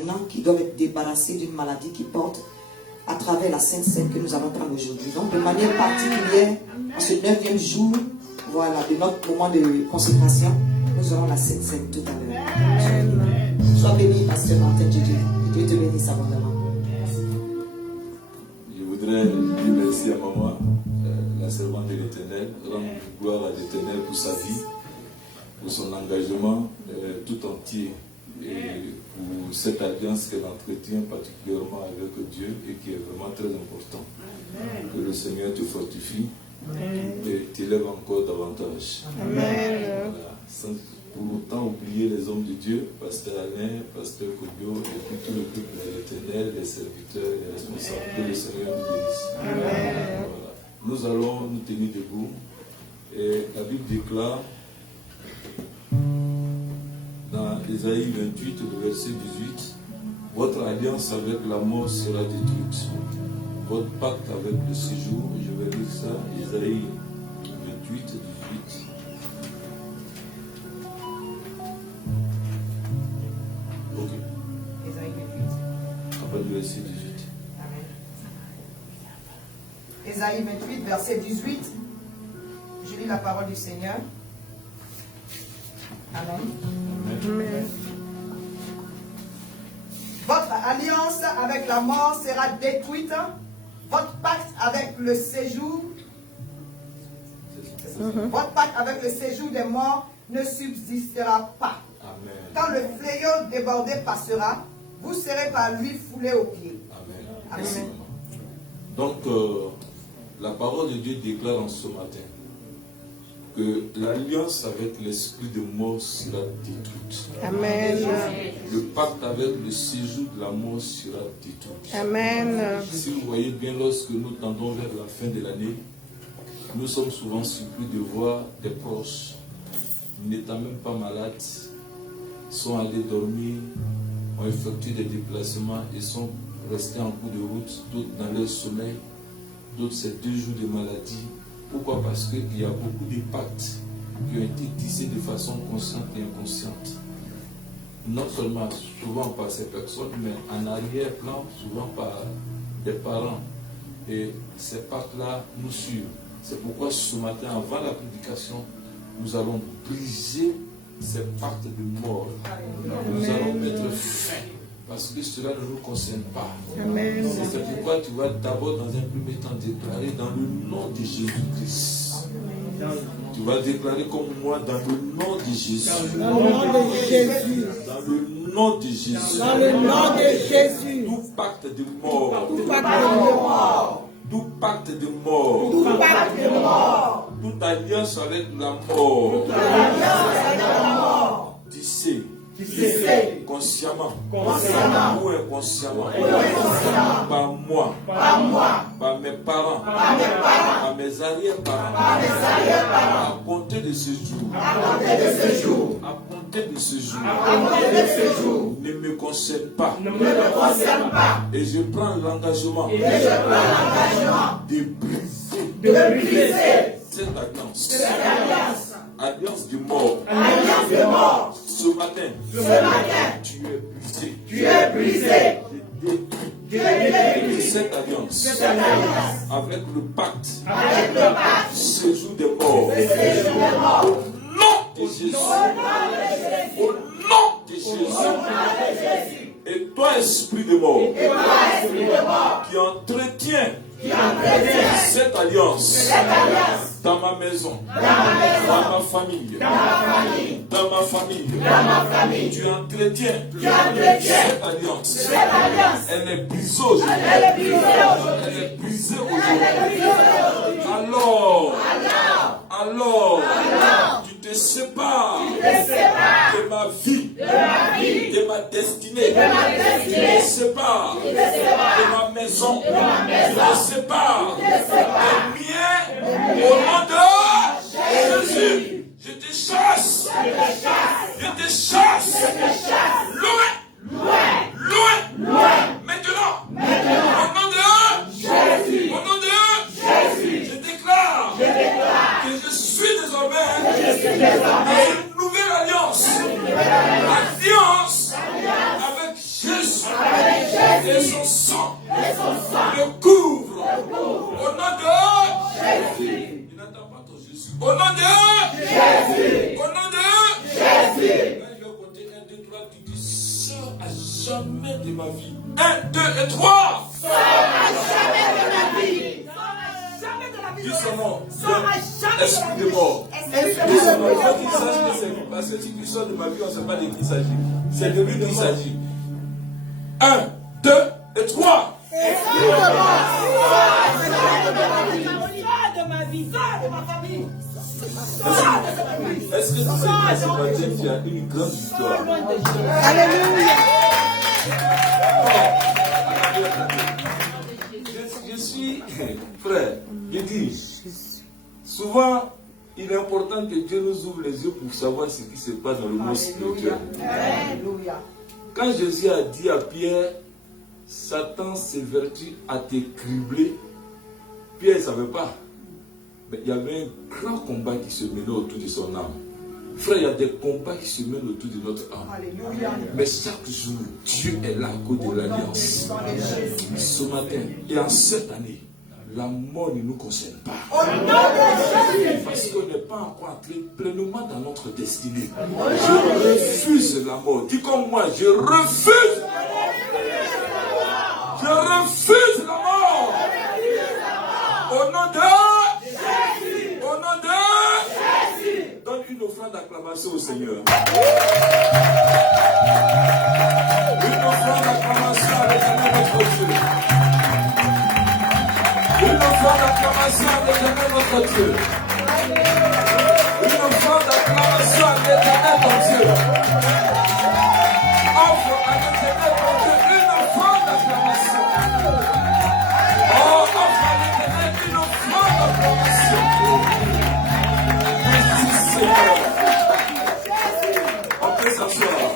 maintenant qui doivent être débarrassés d'une maladie qu'ils portent à travers la Sainte Seine que nous allons prendre aujourd'hui. Donc, de manière particulière, en ce 9e jour, voilà, de notre moment de consécration, nous aurons la Sainte Seine tout à l'heure. Sois béni, Pasteur Martin Djidji. Que Dieu te bénisse abondamment. Je voudrais dire merci à maman, la servante de l'Éternel, rendre gloire à l'Éternel pour sa vie, pour son engagement tout entier et pour cette alliance qu'elle entretient particulièrement avec Dieu et qui est vraiment très important. Que le Seigneur te fortifie et t'élève encore davantage. Amen. Voilà. Sans pour autant oublier les hommes de Dieu, Pasteur Alain, Pasteur Kobio et puis tout le groupe de l'Éternel, les serviteurs, les responsables. Que le Seigneur nous bénisse. Amen. Voilà. Nous allons nous tenir debout et la Bible déclare dans Ésaïe 28, le verset 18, votre alliance avec la mort sera détruite. Votre pacte avec le séjour, je vais lire ça, Ésaïe 28, 18. Ok. Ésaïe 28. Après le verset 18. Amen. Ésaïe 28, verset 18. Je lis la parole du Seigneur. Amen. Amen. Votre alliance avec la mort sera détruite. Votre pacte avec le séjour, votre pacte avec le séjour des morts ne subsistera pas. Amen. Quand le fléau débordé passera, vous serez par lui foulé aux pieds. Amen. Amen. Merci, maman. Donc, la parole de Dieu déclare en ce matin que l'alliance avec l'esprit de mort sera détruite. Amen. Le pacte avec le séjour de la mort sera détruit. Amen. Si vous voyez bien, lorsque nous tendons vers la fin de l'année, nous sommes souvent surpris de voir des proches, n'étant même pas malades, sont allés dormir, ont effectué des déplacements et sont restés en cours de route, d'autres dans leur sommeil, d'autres c'est 2 jours de maladie. Pourquoi? Parce qu'il y a beaucoup de pactes qui ont été tissés de façon consciente et inconsciente. Non seulement souvent par ces personnes, mais en arrière-plan, souvent par des parents. Et ces pactes-là nous suivent. C'est pourquoi ce matin, avant la prédication, nous allons briser ces pactes de mort. Nous allons mettre fin. Parce que cela ne nous concerne pas. Amen. C'est pourquoi tu vas d'abord dans un premier temps déclarer dans le nom de Jésus-Christ. Tu vas déclarer comme moi dans le nom de Jésus. Dans le nom de Jésus. Dans le nom de Jésus. Dans le nom de Jésus. Tout pacte de mort. Tout pacte de mort. Tout pacte de mort. Tout pacte de mort. Toute alliance avec la mort. Toute alliance avec la mort. Tissée. Consciemment. Consciemment. Ou inconsciemment. Inconsciemment. Par moi. Par moi. Par mes parents. Par mes parents. Par mes arrière-parents. Par mes arrière-parents. À compter de ce jour. À compter de ce jour. À compter de ce jour. À compter de ce jour. Ne me concerne pas. Ne me concerne pas. Et je prends l'engagement. Et je prends l'engagement de briser. de briser Cette alliance. cette alliance. Alliance de mort. Alliance de mort. Ce matin. Ce matin. Tu es brisé. Tu es brisé. Tu es détruit. Cette alliance. Cette alliance. Avec le pacte. Avec le pacte. Séjour des morts. Séjour des morts. Au nom de Jésus. Au nom de Jésus. Et toi, esprit de mort. Et toi, esprit de mort. Qui entretient. Qui entretient. Cette alliance. Cette alliance. Dans ma maison. Dans ma maison. Dans ma famille. Dans ma famille. Dans ma famille. Dans ma famille. Tu entretiens. Tu entretiens. Cette alliance. Cette alliance. Elle est brisée aujourd'hui. Elle est brisée aujourd'hui. Elle est brisée Elle aujourd'hui. est brisée aujourd'hui. Alors, tu te sépares Tu te sépares de ma vie, de ma vie, de ma destinée. de ma destinée. Tu te sépares Tu te sépares de ma maison. de ma maison. Tu te sépares Tu te sépares des miens au nom de Jésus. Je te chasse. Je te chasse. Je te chasse. Je te chasse. Loin. Loin. Loin. Loin. Maintenant. Maintenant. Au nom de Jésus. Au nom de Jésus. Je déclare Je déclare que je suis désormais que je suis désormais dans une nouvelle alliance. Alliance avec Jésus. Et son sang le couvre. Au nom de Jésus. Il n'attend pas ton Jésus. Au nom de Jésus. Au nom de Jésus. Quand je vais compter 1, 2, 3, tu dis ça à jamais de ma vie. 1, 2 et 3. Sors à jamais de la vie. Sors à jamais de la vie. Dis son nom. Sors à jamais de Esprit la de vie. mort. Esprit Dis son de nom. Il faut mort. qu'il sache que c'est parce que si tu sors de ma vie, on ne sait pas de qui il s'agit. C'est de lui qu'il s'agit. 1, 2 et 3. Esprit de mort. Sors à jamais de ma vie. Sors de ma vie. Sors de ma famille. Sors de cette famille. Est-ce que tu sais que ce matin, tu as une grande victoire? Alléluia. Je suis frère, je dis, souvent il est important que Dieu nous ouvre les yeux pour savoir ce qui se passe dans le monde spirituel. Alléluia. Quand Jésus a dit à Pierre, Satan s'évertue à te cribler, Pierre ne savait pas. Mais il y avait un grand combat qui se menait autour de son âme. Frère, il y a des combats qui se mènent autour de notre âme. Alléluia. Mais chaque jour, Dieu est là à cause de l'alliance. Ce matin et en cette année, la mort ne nous concerne pas. Au nom de Jésus. Parce qu'on n'est pas encore entré pleinement dans notre destinée. Je refuse la mort. Dis comme moi, je refuse. Je refuse la mort. Au nom de Jésus. Au nom de Jésus. Donne une offrande d'acclamation au Seigneur. Une offrande d'acclamation à l'Éternel notre Dieu. Une offrande d'acclamation à l'Éternel notre Dieu. Une offrande d'acclamation à l'Éternel notre Dieu. Offre à l'Éternel notre Dieu une offrande d'acclamation. Oh, offre à l'Éternel une offrande d'acclamation. Merci Seigneur. On peut s'asseoir.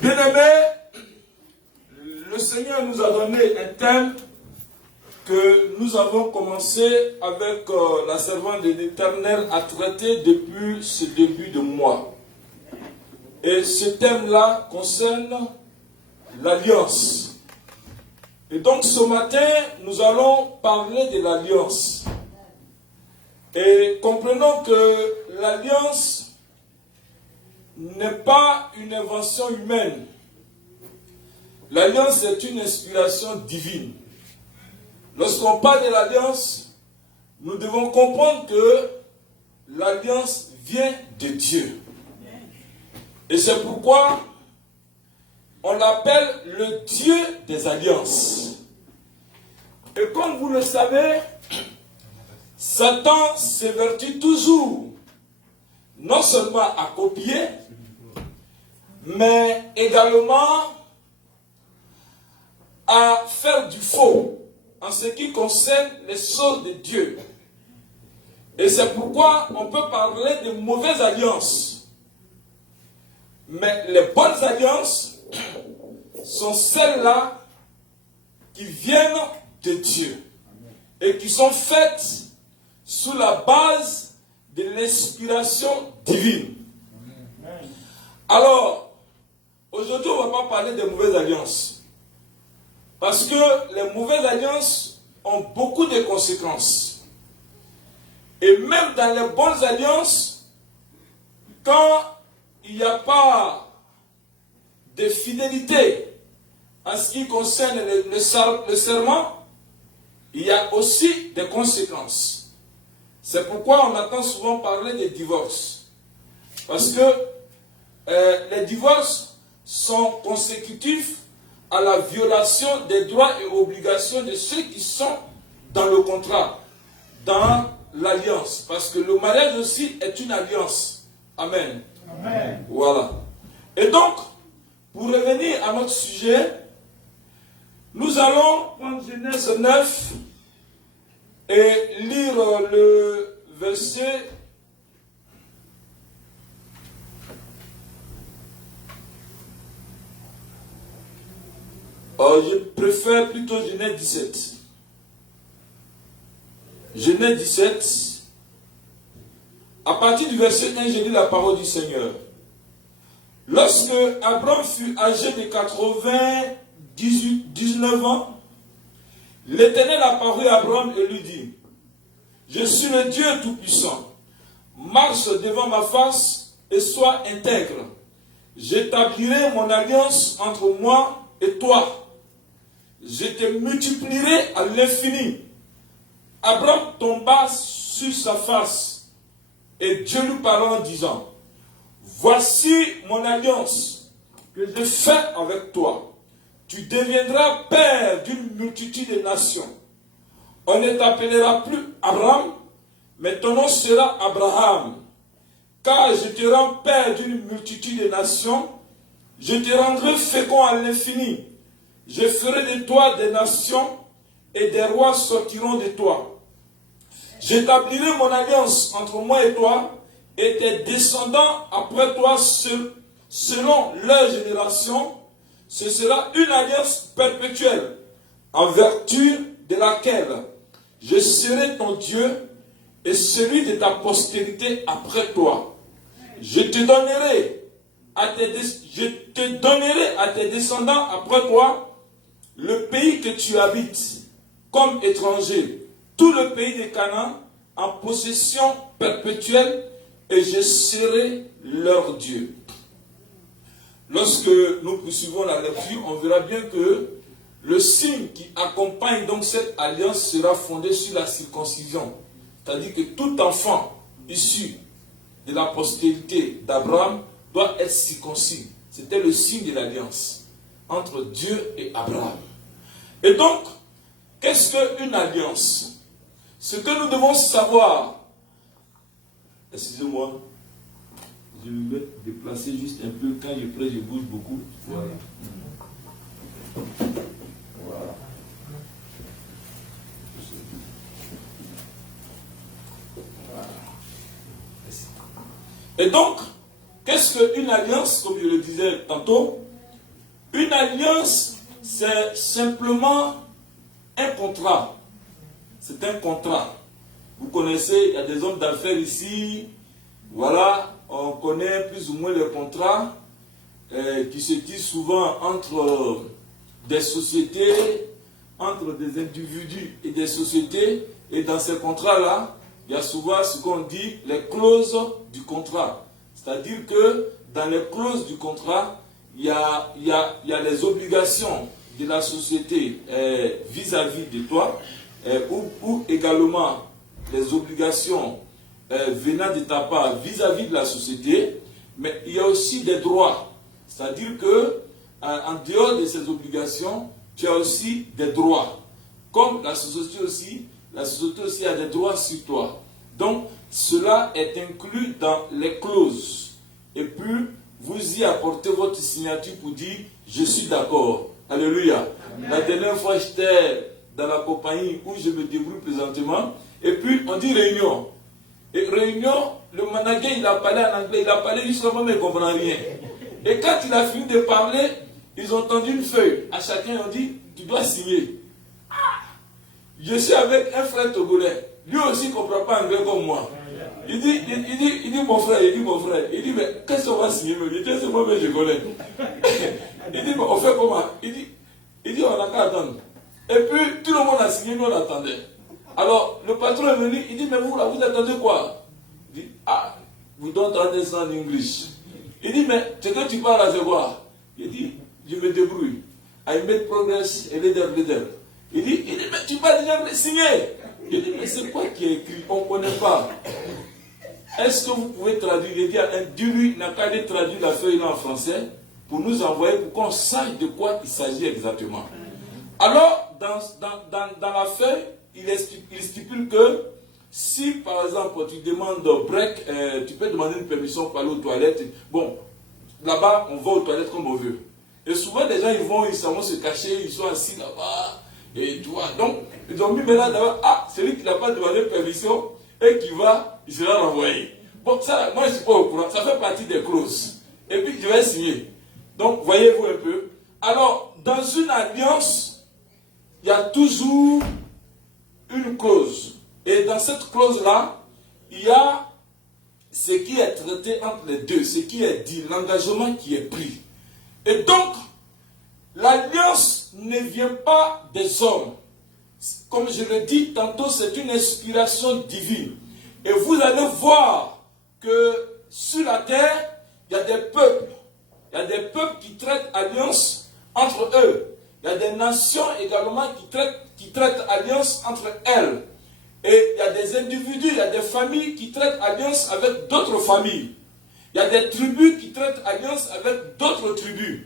Bien-aimés, le Seigneur nous a donné un thème que nous avons commencé avec la servante de l'Éternel à traiter depuis ce début de mois. Et ce thème-là concerne l'alliance. Et donc ce matin, nous allons parler de l'alliance. Et comprenons que l'alliance n'est pas une invention humaine. L'alliance est une inspiration divine. Lorsqu'on parle de l'alliance, nous devons comprendre que l'alliance vient de Dieu. Et c'est pourquoi on l'appelle le Dieu des alliances. Et comme vous le savez, Satan s'évertue toujours, non seulement à copier, mais également à faire du faux en ce qui concerne les choses de Dieu. Et c'est pourquoi on peut parler de mauvaises alliances. Mais les bonnes alliances sont celles-là qui viennent de Dieu et qui sont faites sous la base de l'inspiration divine. Alors, aujourd'hui, on ne va pas parler des mauvaises alliances. Parce que les mauvaises alliances ont beaucoup de conséquences. Et même dans les bonnes alliances, quand il n'y a pas de fidélité en ce qui concerne le serment, il y a aussi des conséquences. C'est pourquoi on entend souvent parler de divorce. Parce que les divorces sont consécutifs à la violation des droits et obligations de ceux qui sont dans le contrat, dans l'alliance. Parce que le mariage aussi est une alliance. Amen. Amen. Voilà. Et donc, pour revenir à notre sujet, nous allons prendre Genèse 9 et lire le verset 1. Je préfère plutôt Genèse 17. Genèse 17. À partir du verset 1, j'ai lu la parole du Seigneur. Lorsque Abraham fut âgé de 19 ans, l'Éternel apparut à Abraham et lui dit, je suis le Dieu Tout-Puissant. Marche devant ma face et sois intègre. J'établirai mon alliance entre moi et toi. Je te multiplierai à l'infini. Abraham tomba sur sa face et Dieu lui parla en disant, voici mon alliance que je fais avec toi. Tu deviendras père d'une multitude de nations. On ne t'appellera plus Abraham, mais ton nom sera Abraham. Car je te rends père d'une multitude de nations, je te rendrai fécond à l'infini. Je ferai de toi des nations, et des rois sortiront de toi. J'établirai mon alliance entre moi et toi, et tes descendants après toi selon leur génération. Ce sera une alliance perpétuelle, en vertu de laquelle je serai ton Dieu et celui de ta postérité après toi. Je te donnerai à tes descendants après toi le pays que tu habites comme étranger, tout le pays de Canaan en possession perpétuelle, et je serai leur Dieu. Lorsque nous poursuivons la lecture, on verra bien que le signe qui accompagne donc cette alliance sera fondé sur la circoncision. C'est-à-dire que tout enfant issu de la postérité d'Abraham doit être circoncis. C'était le signe de l'alliance entre Dieu et Abraham. Et donc, qu'est-ce qu'une alliance? Ce que nous devons savoir, excusez-moi, je vais me déplacer juste un peu. Quand je prêche, je bouge beaucoup. Voilà. Voilà. Et donc, qu'est-ce qu'une alliance? Comme je le disais tantôt, une alliance, c'est simplement un contrat. C'est un contrat. Vous connaissez, il y a des hommes d'affaires ici. Voilà, on connaît plus ou moins les contrats qui se disent souvent entre des sociétés, entre des individus et des sociétés. Et dans ces contrats-là, il y a souvent ce qu'on dit les clauses du contrat. C'est-à-dire que dans les clauses du contrat, il y a les obligations de la société vis-à-vis de toi, ou également les obligations venant de ta part vis-à-vis de la société, mais il y a aussi des droits. C'est-à-dire que en dehors de ces obligations, tu as aussi des droits. Comme la société aussi a des droits sur toi. Donc, cela est inclus dans les clauses. Et puis, vous y apportez votre signature pour dire « Je suis d'accord ». Alléluia. Amen. La dernière fois, j'étais dans la compagnie où je me débrouille présentement. Et puis, on dit réunion. Et réunion, le manager, il a parlé en anglais. Il a parlé jusqu'à moi, mais il ne comprend rien. Et quand il a fini de parler, ils ont tendu une feuille. À chacun, on dit « Tu dois signer ». Je suis avec un frère togolais. Lui aussi ne comprend pas anglais comme moi. Il dit mon frère, il dit mais qu'est-ce qu'on va signer? Il dit c'est moi, mais je connais. Il dit mais on fait comment? Il dit on n'a qu'à attendre. Et puis tout le monde a signé, nous on attendait. Alors le patron est venu, il dit mais vous là, vous attendez quoi? Il dit we don't understand English. Il dit mais ce que tu parles là c'est quoi? Il dit je me débrouille. I make progress a little. Il dit mais tu vas déjà signer. Il dit mais c'est quoi qui est écrit? On ne connaît pas. Est-ce que vous pouvez traduire? Il dit un duru n'a qu'à traduire la feuille là en français pour nous envoyer pour qu'on sache de quoi il s'agit exactement. Alors, dans la feuille, il stipule que si par exemple tu demandes break, tu peux demander une permission pour aller aux toilettes. Bon, là-bas, on va aux toilettes comme on veut. Et souvent, les gens, ils savent se cacher, ils sont assis là-bas. Et tu vois, donc, ils ont mis maintenant d'abord, celui qui n'a pas demandé permission et qui va, il sera renvoyé. Bon, ça, moi je ne suis pas au courant, ça fait partie des clauses. Et puis, je vais signer. Donc, voyez-vous un peu. Alors, dans une alliance, il y a toujours une clause. Et dans cette clause-là, il y a ce qui est traité entre les deux, ce qui est dit, l'engagement qui est pris. Et donc, l'alliance ne vient pas des hommes. Comme je le dis tantôt, c'est une inspiration divine. Et vous allez voir que sur la terre, il y a des peuples. Il y a des peuples qui traitent alliance entre eux. Il y a des nations également qui traitent alliance entre elles. Et il y a des individus, il y a des familles qui traitent alliance avec d'autres familles. Il y a des tribus qui traitent alliance avec d'autres tribus.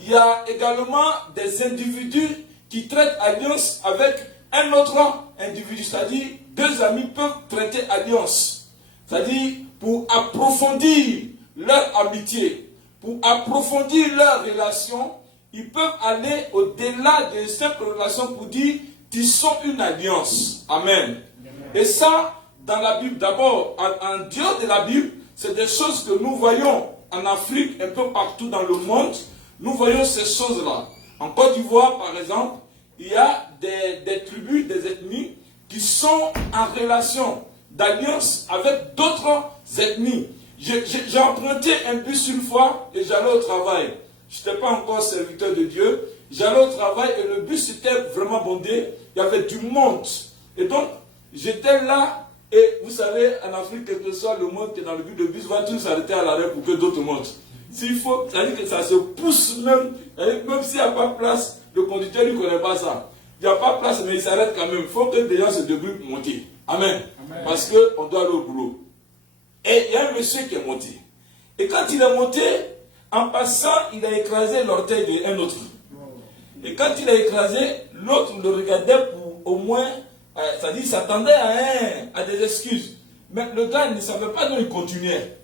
Il y a également des individus qui traitent alliance avec un autre individu. C'est-à-dire, deux amis peuvent traiter alliance. C'est-à-dire, pour approfondir leur amitié, pour approfondir leur relation, ils peuvent aller au-delà de cette relation pour dire tissons une alliance. Amen. Et ça, dans la Bible, d'abord, en dehors de la Bible, c'est des choses que nous voyons en Afrique, un peu partout dans le monde. Nous voyons ces choses-là. En Côte d'Ivoire, par exemple, il y a des tribus, des ethnies qui sont en relation d'alliance avec d'autres ethnies. J'ai emprunté un bus une fois et j'allais au travail. Je n'étais pas encore serviteur de Dieu. J'allais au travail et le bus était vraiment bondé. Il y avait du monde. Et donc, j'étais là. Et vous savez, en Afrique, quel que soit le monde qui est dans le bus va tous s'arrêter à l'arrêt pour que d'autres montent. S'il faut, ça veut dire que ça se pousse même. Même s'il n'y a pas de place, le conducteur ne connaît pas ça. Il n'y a pas de place, mais il s'arrête quand même. Il faut que des gens se débrouillent pour monter. Amen. Amen. Parce qu'on doit aller au boulot. Et il y a un monsieur qui est monté. Et quand il est monté, en passant, il a écrasé l'orteil d'un autre. Et quand il a écrasé, l'autre le regardait pour au moins, c'est-à-dire il s'attendait à des excuses. Mais le gars ne savait pas, donc il continuait.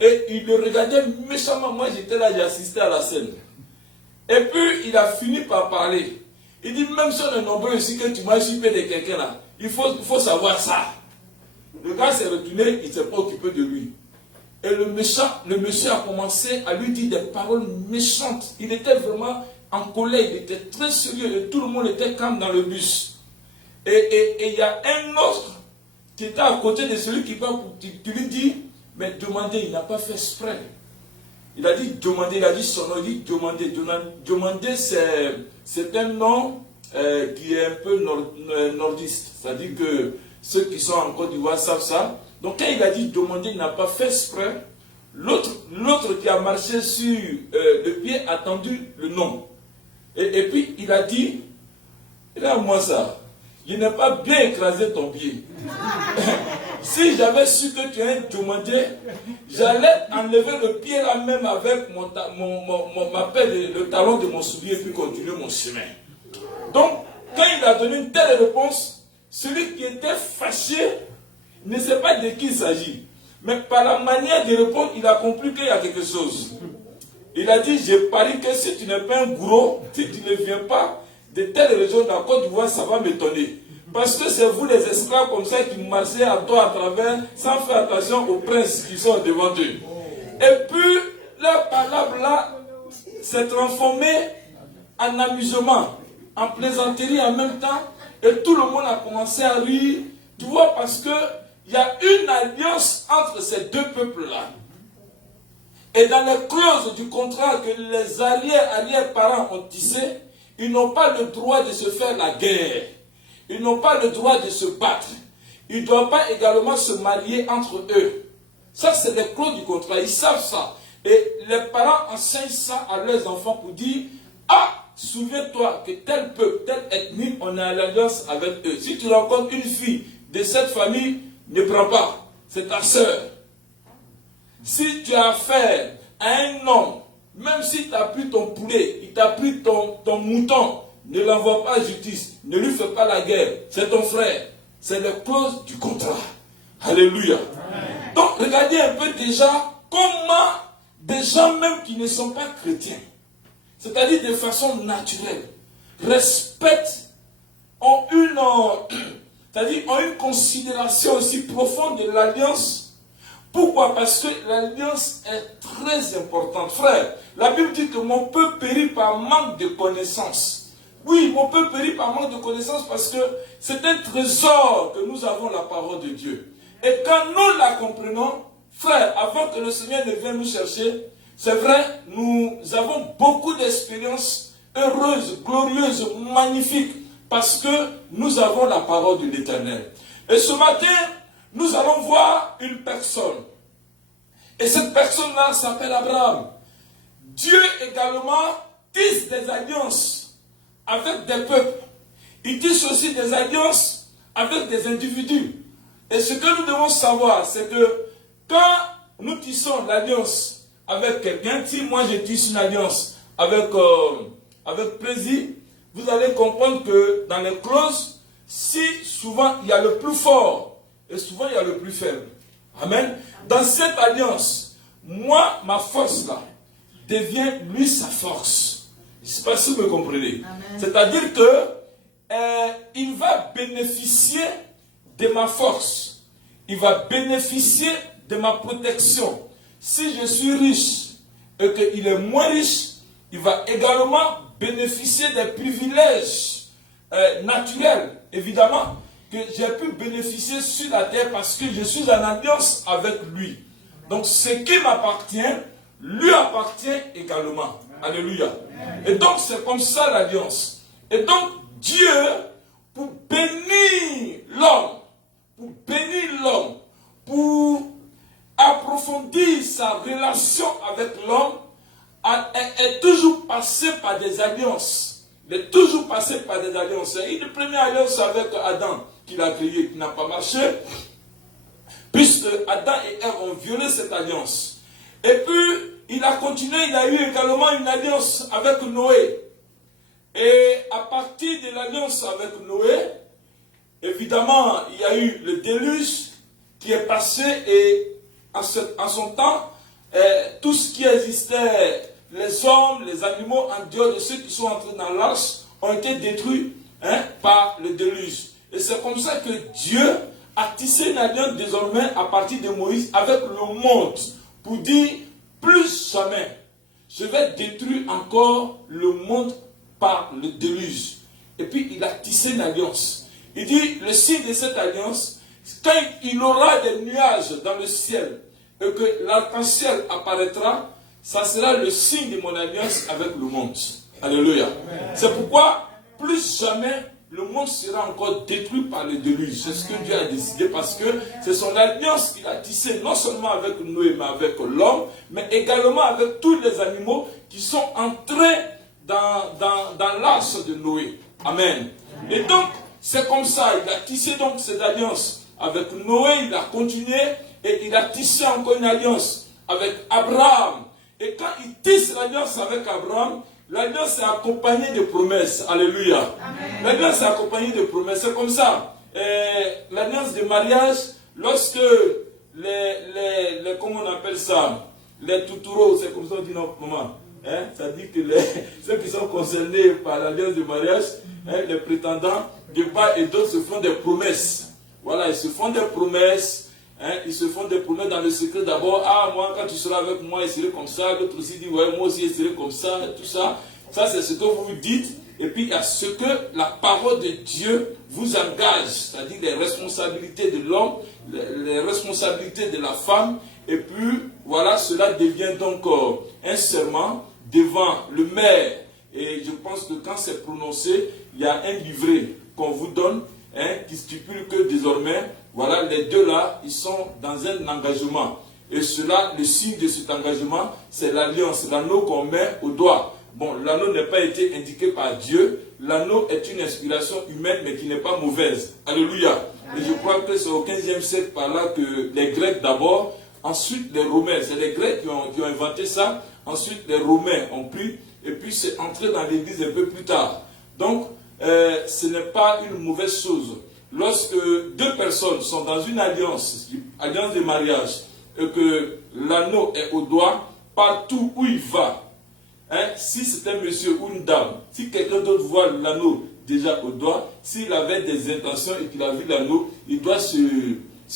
Et il le regardait méchamment. Moi j'étais là, j'ai assisté à la scène. Et puis il a fini par parler. Il dit, même si on est nombreux ici que tu m'as chipé de quelqu'un là, il faut savoir ça. Le gars s'est retourné, il s'est pas occupé de lui. Et le monsieur a commencé à lui dire des paroles méchantes. Il était vraiment en colère, il était très sérieux et tout le monde était calme dans le bus. Et il y a un autre qui était à côté de celui qui lui dit, mais demandez, il n'a pas fait exprès. Il a dit demander, il a dit son nom, il dit demander. Demander, c'est un nom qui est un peu nordiste. C'est-à-dire que ceux qui sont en Côte d'Ivoire savent ça. Donc quand il a dit demander, il n'a pas fait exprès. L'autre qui a marché sur le pied a tendu le nom. Et puis il a dit, regarde-moi ça, je n'ai pas bien écrasé ton pied. Si j'avais su que tu as demandé, j'allais enlever le pied là même avec ma pelle, le talon de mon soulier, puis continuer mon chemin. Donc, quand il a donné une telle réponse, celui qui était fâché ne sait pas de qui il s'agit. Mais par la manière de répondre, il a compris qu'il y a quelque chose. Il a dit, je parie que si tu n'es pas un gourou, si tu ne viens pas de telle région de la Côte d'Ivoire, ça va m'étonner. Parce que c'est vous les esclaves comme ça qui marchez à droite à travers sans faire attention aux princes qui sont devant eux. Et puis, leur palabre là s'est transformée en amusement, en plaisanterie en même temps. Et tout le monde a commencé à rire. Tu vois, parce que il y a une alliance entre ces deux peuples-là. Et dans les clauses du contrat que les arrière-parents ont tissé, ils n'ont pas le droit de se faire la guerre. Ils n'ont pas le droit de se battre. Ils ne doivent pas également se marier entre eux. Ça, c'est les clauses du contrat. Ils savent ça. Et les parents enseignent ça à leurs enfants pour dire, ah, souviens-toi que tel peuple, telle ethnie, on est en alliance avec eux. Si tu rencontres une fille de cette famille, ne prends pas. C'est ta sœur. Si tu as affaire à un homme, même si tu as pris ton poulet, il t'a pris ton mouton, ne l'envoie pas à justice, ne lui fais pas la guerre, c'est ton frère. C'est les clauses du contrat. Alléluia. Amen. Donc, regardez un peu déjà comment des gens même qui ne sont pas chrétiens, c'est-à-dire de façon naturelle, respectent, ont une considération aussi profonde de l'alliance. Pourquoi? Parce que l'alliance est très importante. Frère, la Bible dit que mon peuple périt par manque de connaissance. Oui, mon peuple périt par manque de connaissance parce que c'est un trésor que nous avons la parole de Dieu. Et quand nous la comprenons, frère, avant que le Seigneur ne vienne nous chercher, c'est vrai, nous avons beaucoup d'expériences heureuses, glorieuses, magnifiques, parce que nous avons la parole de l'Éternel. Et ce matin, nous allons voir une personne. Et cette personne-là s'appelle Abraham. Dieu également tisse des alliances avec des peuples. Il tisse aussi des alliances avec des individus. Et ce que nous devons savoir, c'est que quand nous tissons l'alliance avec quelqu'un, si moi je tisse une alliance avec plaisir, vous allez comprendre que dans les clauses, si souvent il y a le plus fort et souvent il y a le plus faible. Amen. Dans cette alliance, moi, ma force là, devient lui sa force. Je ne sais pas si vous me comprenez. C'est-à-dire que il va bénéficier de ma force. Il va bénéficier de ma protection. Si je suis riche et qu'il est moins riche, il va également bénéficier des privilèges naturels, évidemment, que j'ai pu bénéficier sur la terre parce que je suis en alliance avec lui. Donc ce qui m'appartient, lui appartient également. Alléluia. Et donc c'est comme ça l'alliance. Et donc Dieu, pour bénir l'homme, pour approfondir sa relation avec l'homme, est toujours passé par des alliances. Il est toujours passé par des alliances. Il y a une première alliance avec Adam qu'il a créée, qui n'a pas marché, puisque Adam et Ève ont violé cette alliance. Et puis, il a continué, il a eu également une alliance avec Noé. Et à partir de l'alliance avec Noé, évidemment, il y a eu le déluge qui est passé et en son temps, tout ce qui existait, les hommes, les animaux, en dehors de ceux qui sont entrés dans l'arche, ont été détruits par le déluge. Et c'est comme ça que Dieu a tissé une alliance désormais à partir de Moïse avec le monde pour dire, plus jamais, je vais détruire encore le monde par le déluge. Et puis il a tissé une alliance. Il dit, le signe de cette alliance, quand il aura des nuages dans le ciel et que l'arc-en-ciel apparaîtra, ça sera le signe de mon alliance avec le monde. Alléluia. C'est pourquoi, plus jamais, le monde sera encore détruit par le déluge. C'est ce que Dieu a décidé parce que c'est son alliance qu'il a tissée, non seulement avec Noé, mais avec l'homme, mais également avec tous les animaux qui sont entrés dans l'arche de Noé. Amen. Et donc, c'est comme ça, il a tissé donc cette alliance avec Noé, il a continué et il a tissé encore une alliance avec Abraham. Et quand il tisse l'alliance avec Abraham, l'alliance est accompagnée de promesses. Alléluia. L'alliance est accompagnée de promesses. C'est comme ça. L'alliance de mariage, lorsque comment on appelle ça, les toutouros, c'est comme ça qu'on dit notre maman. Ça dit que ceux qui sont concernés par l'alliance de mariage, les prétendants, de part et d'autre se font des promesses. Voilà, ils se font des promesses. Ils se font des promesses dans le secret d'abord. Ah, moi, quand tu seras avec moi, il serait comme ça. L'autre aussi dit, ouais, moi aussi, il serait comme ça. Tout ça. Ça, c'est ce que vous vous dites. Et puis, il y a ce que la parole de Dieu vous engage. C'est-à-dire les responsabilités de l'homme, les responsabilités de la femme. Et puis, voilà, cela devient donc un serment devant le maire. Et je pense que quand c'est prononcé, il y a un livret qu'on vous donne, qui stipule que désormais, voilà, les deux là, ils sont dans un engagement. Et cela, le signe de cet engagement, c'est l'alliance, l'anneau qu'on met au doigt. Bon, l'anneau n'a pas été indiqué par Dieu. L'anneau est une inspiration humaine, mais qui n'est pas mauvaise. Alléluia. Et je crois que c'est au 15e siècle par là que les Grecs d'abord, ensuite les Romains. C'est les Grecs qui ont inventé ça. Ensuite, les Romains ont pris. Et puis, c'est entré dans l'église un peu plus tard. Donc, ce n'est pas une mauvaise chose. Lorsque deux personnes sont dans une alliance de mariage, et que l'anneau est au doigt, partout où il va, si c'est un monsieur ou une dame, si quelqu'un d'autre voit l'anneau déjà au doigt, s'il avait des intentions et qu'il a vu l'anneau, il doit se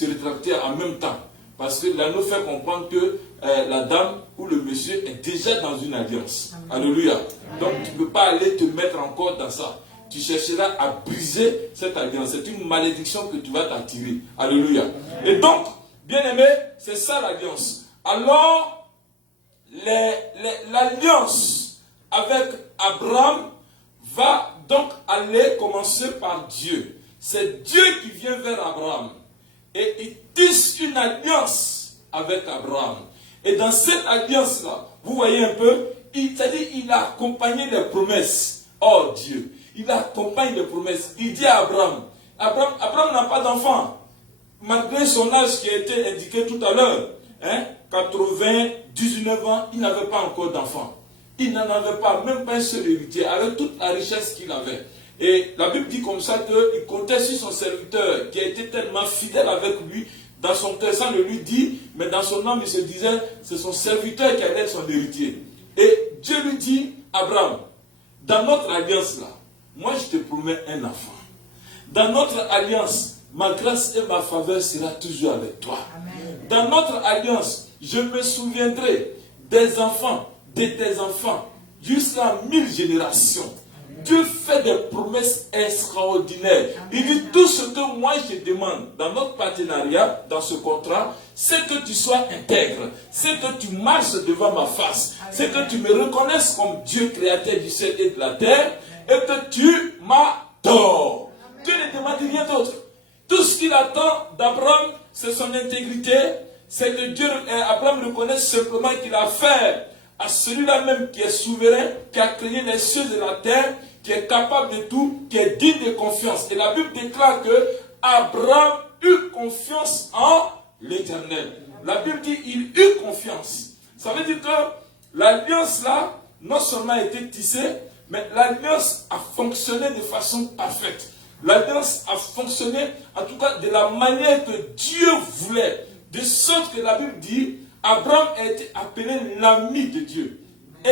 rétracter en même temps. Parce que l'anneau fait comprendre que la dame ou le monsieur est déjà dans une alliance. Alléluia. Donc tu ne peux pas aller te mettre encore dans ça. Tu chercheras à briser cette alliance. C'est une malédiction que tu vas t'attirer. Alléluia. Et donc, Bien aimé, c'est ça l'alliance. Alors, l'alliance avec Abraham va donc aller commencer par Dieu. C'est Dieu qui vient vers Abraham. Et il tisse une alliance avec Abraham. Et dans cette alliance-là, vous voyez un peu, c'est-à-dire il a accompagné les promesses. Oh Dieu, il accompagne les promesses. Il dit à Abraham, Abraham n'a pas d'enfant. Malgré son âge qui a été indiqué tout à l'heure, 19 ans, il n'avait pas encore d'enfant. Il n'en avait pas, même pas un seul héritier, avec toute la richesse qu'il avait. Et la Bible dit comme ça qu'il comptait sur son serviteur qui a été tellement fidèle avec lui. Dans son cœur, ça ne lui dit, mais dans son âme, il se disait, c'est son serviteur qui allait être son héritier. Et Dieu lui dit, Abraham, dans notre alliance là, moi je te promets un enfant. Dans notre alliance, ma grâce et ma faveur sera toujours avec toi. Amen. Dans notre alliance, je me souviendrai des enfants, de tes enfants, jusqu'à 1000 générations. Dieu fait des promesses extraordinaires. Il dit tout ce que moi je demande dans notre partenariat, dans ce contrat, c'est que tu sois intègre, c'est que tu marches devant ma face, c'est que tu me reconnaisses comme Dieu créateur du ciel et de la terre, et que tu m'adores. Dieu ne demande rien d'autre. Tout ce qu'il attend d'Abraham, c'est son intégrité, c'est que Dieu, Abraham reconnaisse simplement qu'il a affaire à celui-là même qui est souverain, qui a créé les cieux et la terre, qui est capable de tout, qui est digne de confiance. Et la Bible déclare que Abraham eut confiance en l'Éternel. La Bible dit il eut confiance. Ça veut dire que l'alliance là, non seulement a été tissée, mais l'alliance a fonctionné de façon parfaite. L'alliance a fonctionné, en tout cas, de la manière que Dieu voulait. De sorte que la Bible dit, Abraham a été appelé l'ami de Dieu. Et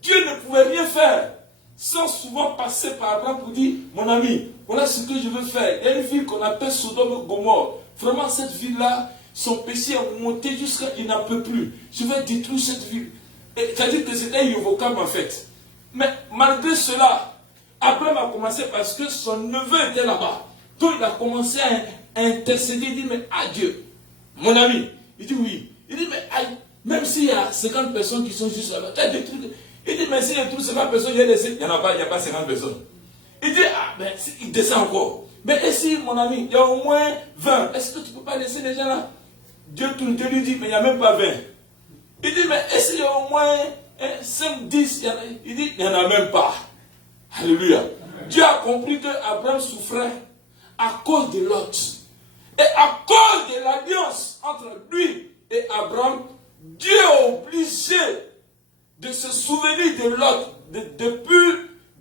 Dieu ne pouvait rien faire sans souvent passer par Abraham pour dire, mon ami, voilà ce que je veux faire. Il y a une ville qu'on appelle Sodome et Gomorrhe. Vraiment, cette ville-là, son péché a monté jusqu'à il n'en peut plus. Je vais détruire cette ville. C'est-à-dire que c'était irrévocable en fait. Mais malgré cela, Abraham a commencé parce que son neveu était là-bas. Donc il a commencé à intercéder. Il dit, mais adieu, mon ami. Il dit oui. Il dit, mais aïe, même s'il y a 50 personnes qui sont juste là-bas, tu as des trucs. Il dit, mais s'il y a 50 personnes, il n'y en a pas, il n'y a pas 50 personnes. Il dit, ah, ben, il descend encore. Mais et si, mon ami, il y a au moins 20, est-ce que tu ne peux pas laisser les gens là? Dieu lui dit, mais il n'y a même pas 20. Il dit, mais est-ce qu'il y a au moins 5, 10? Il dit, il n'y en a même pas. Alléluia. Dieu a compris que Abraham souffrait à cause de Lot. Et à cause de l'alliance entre lui et Abraham, Dieu est obligé de se souvenir de Lot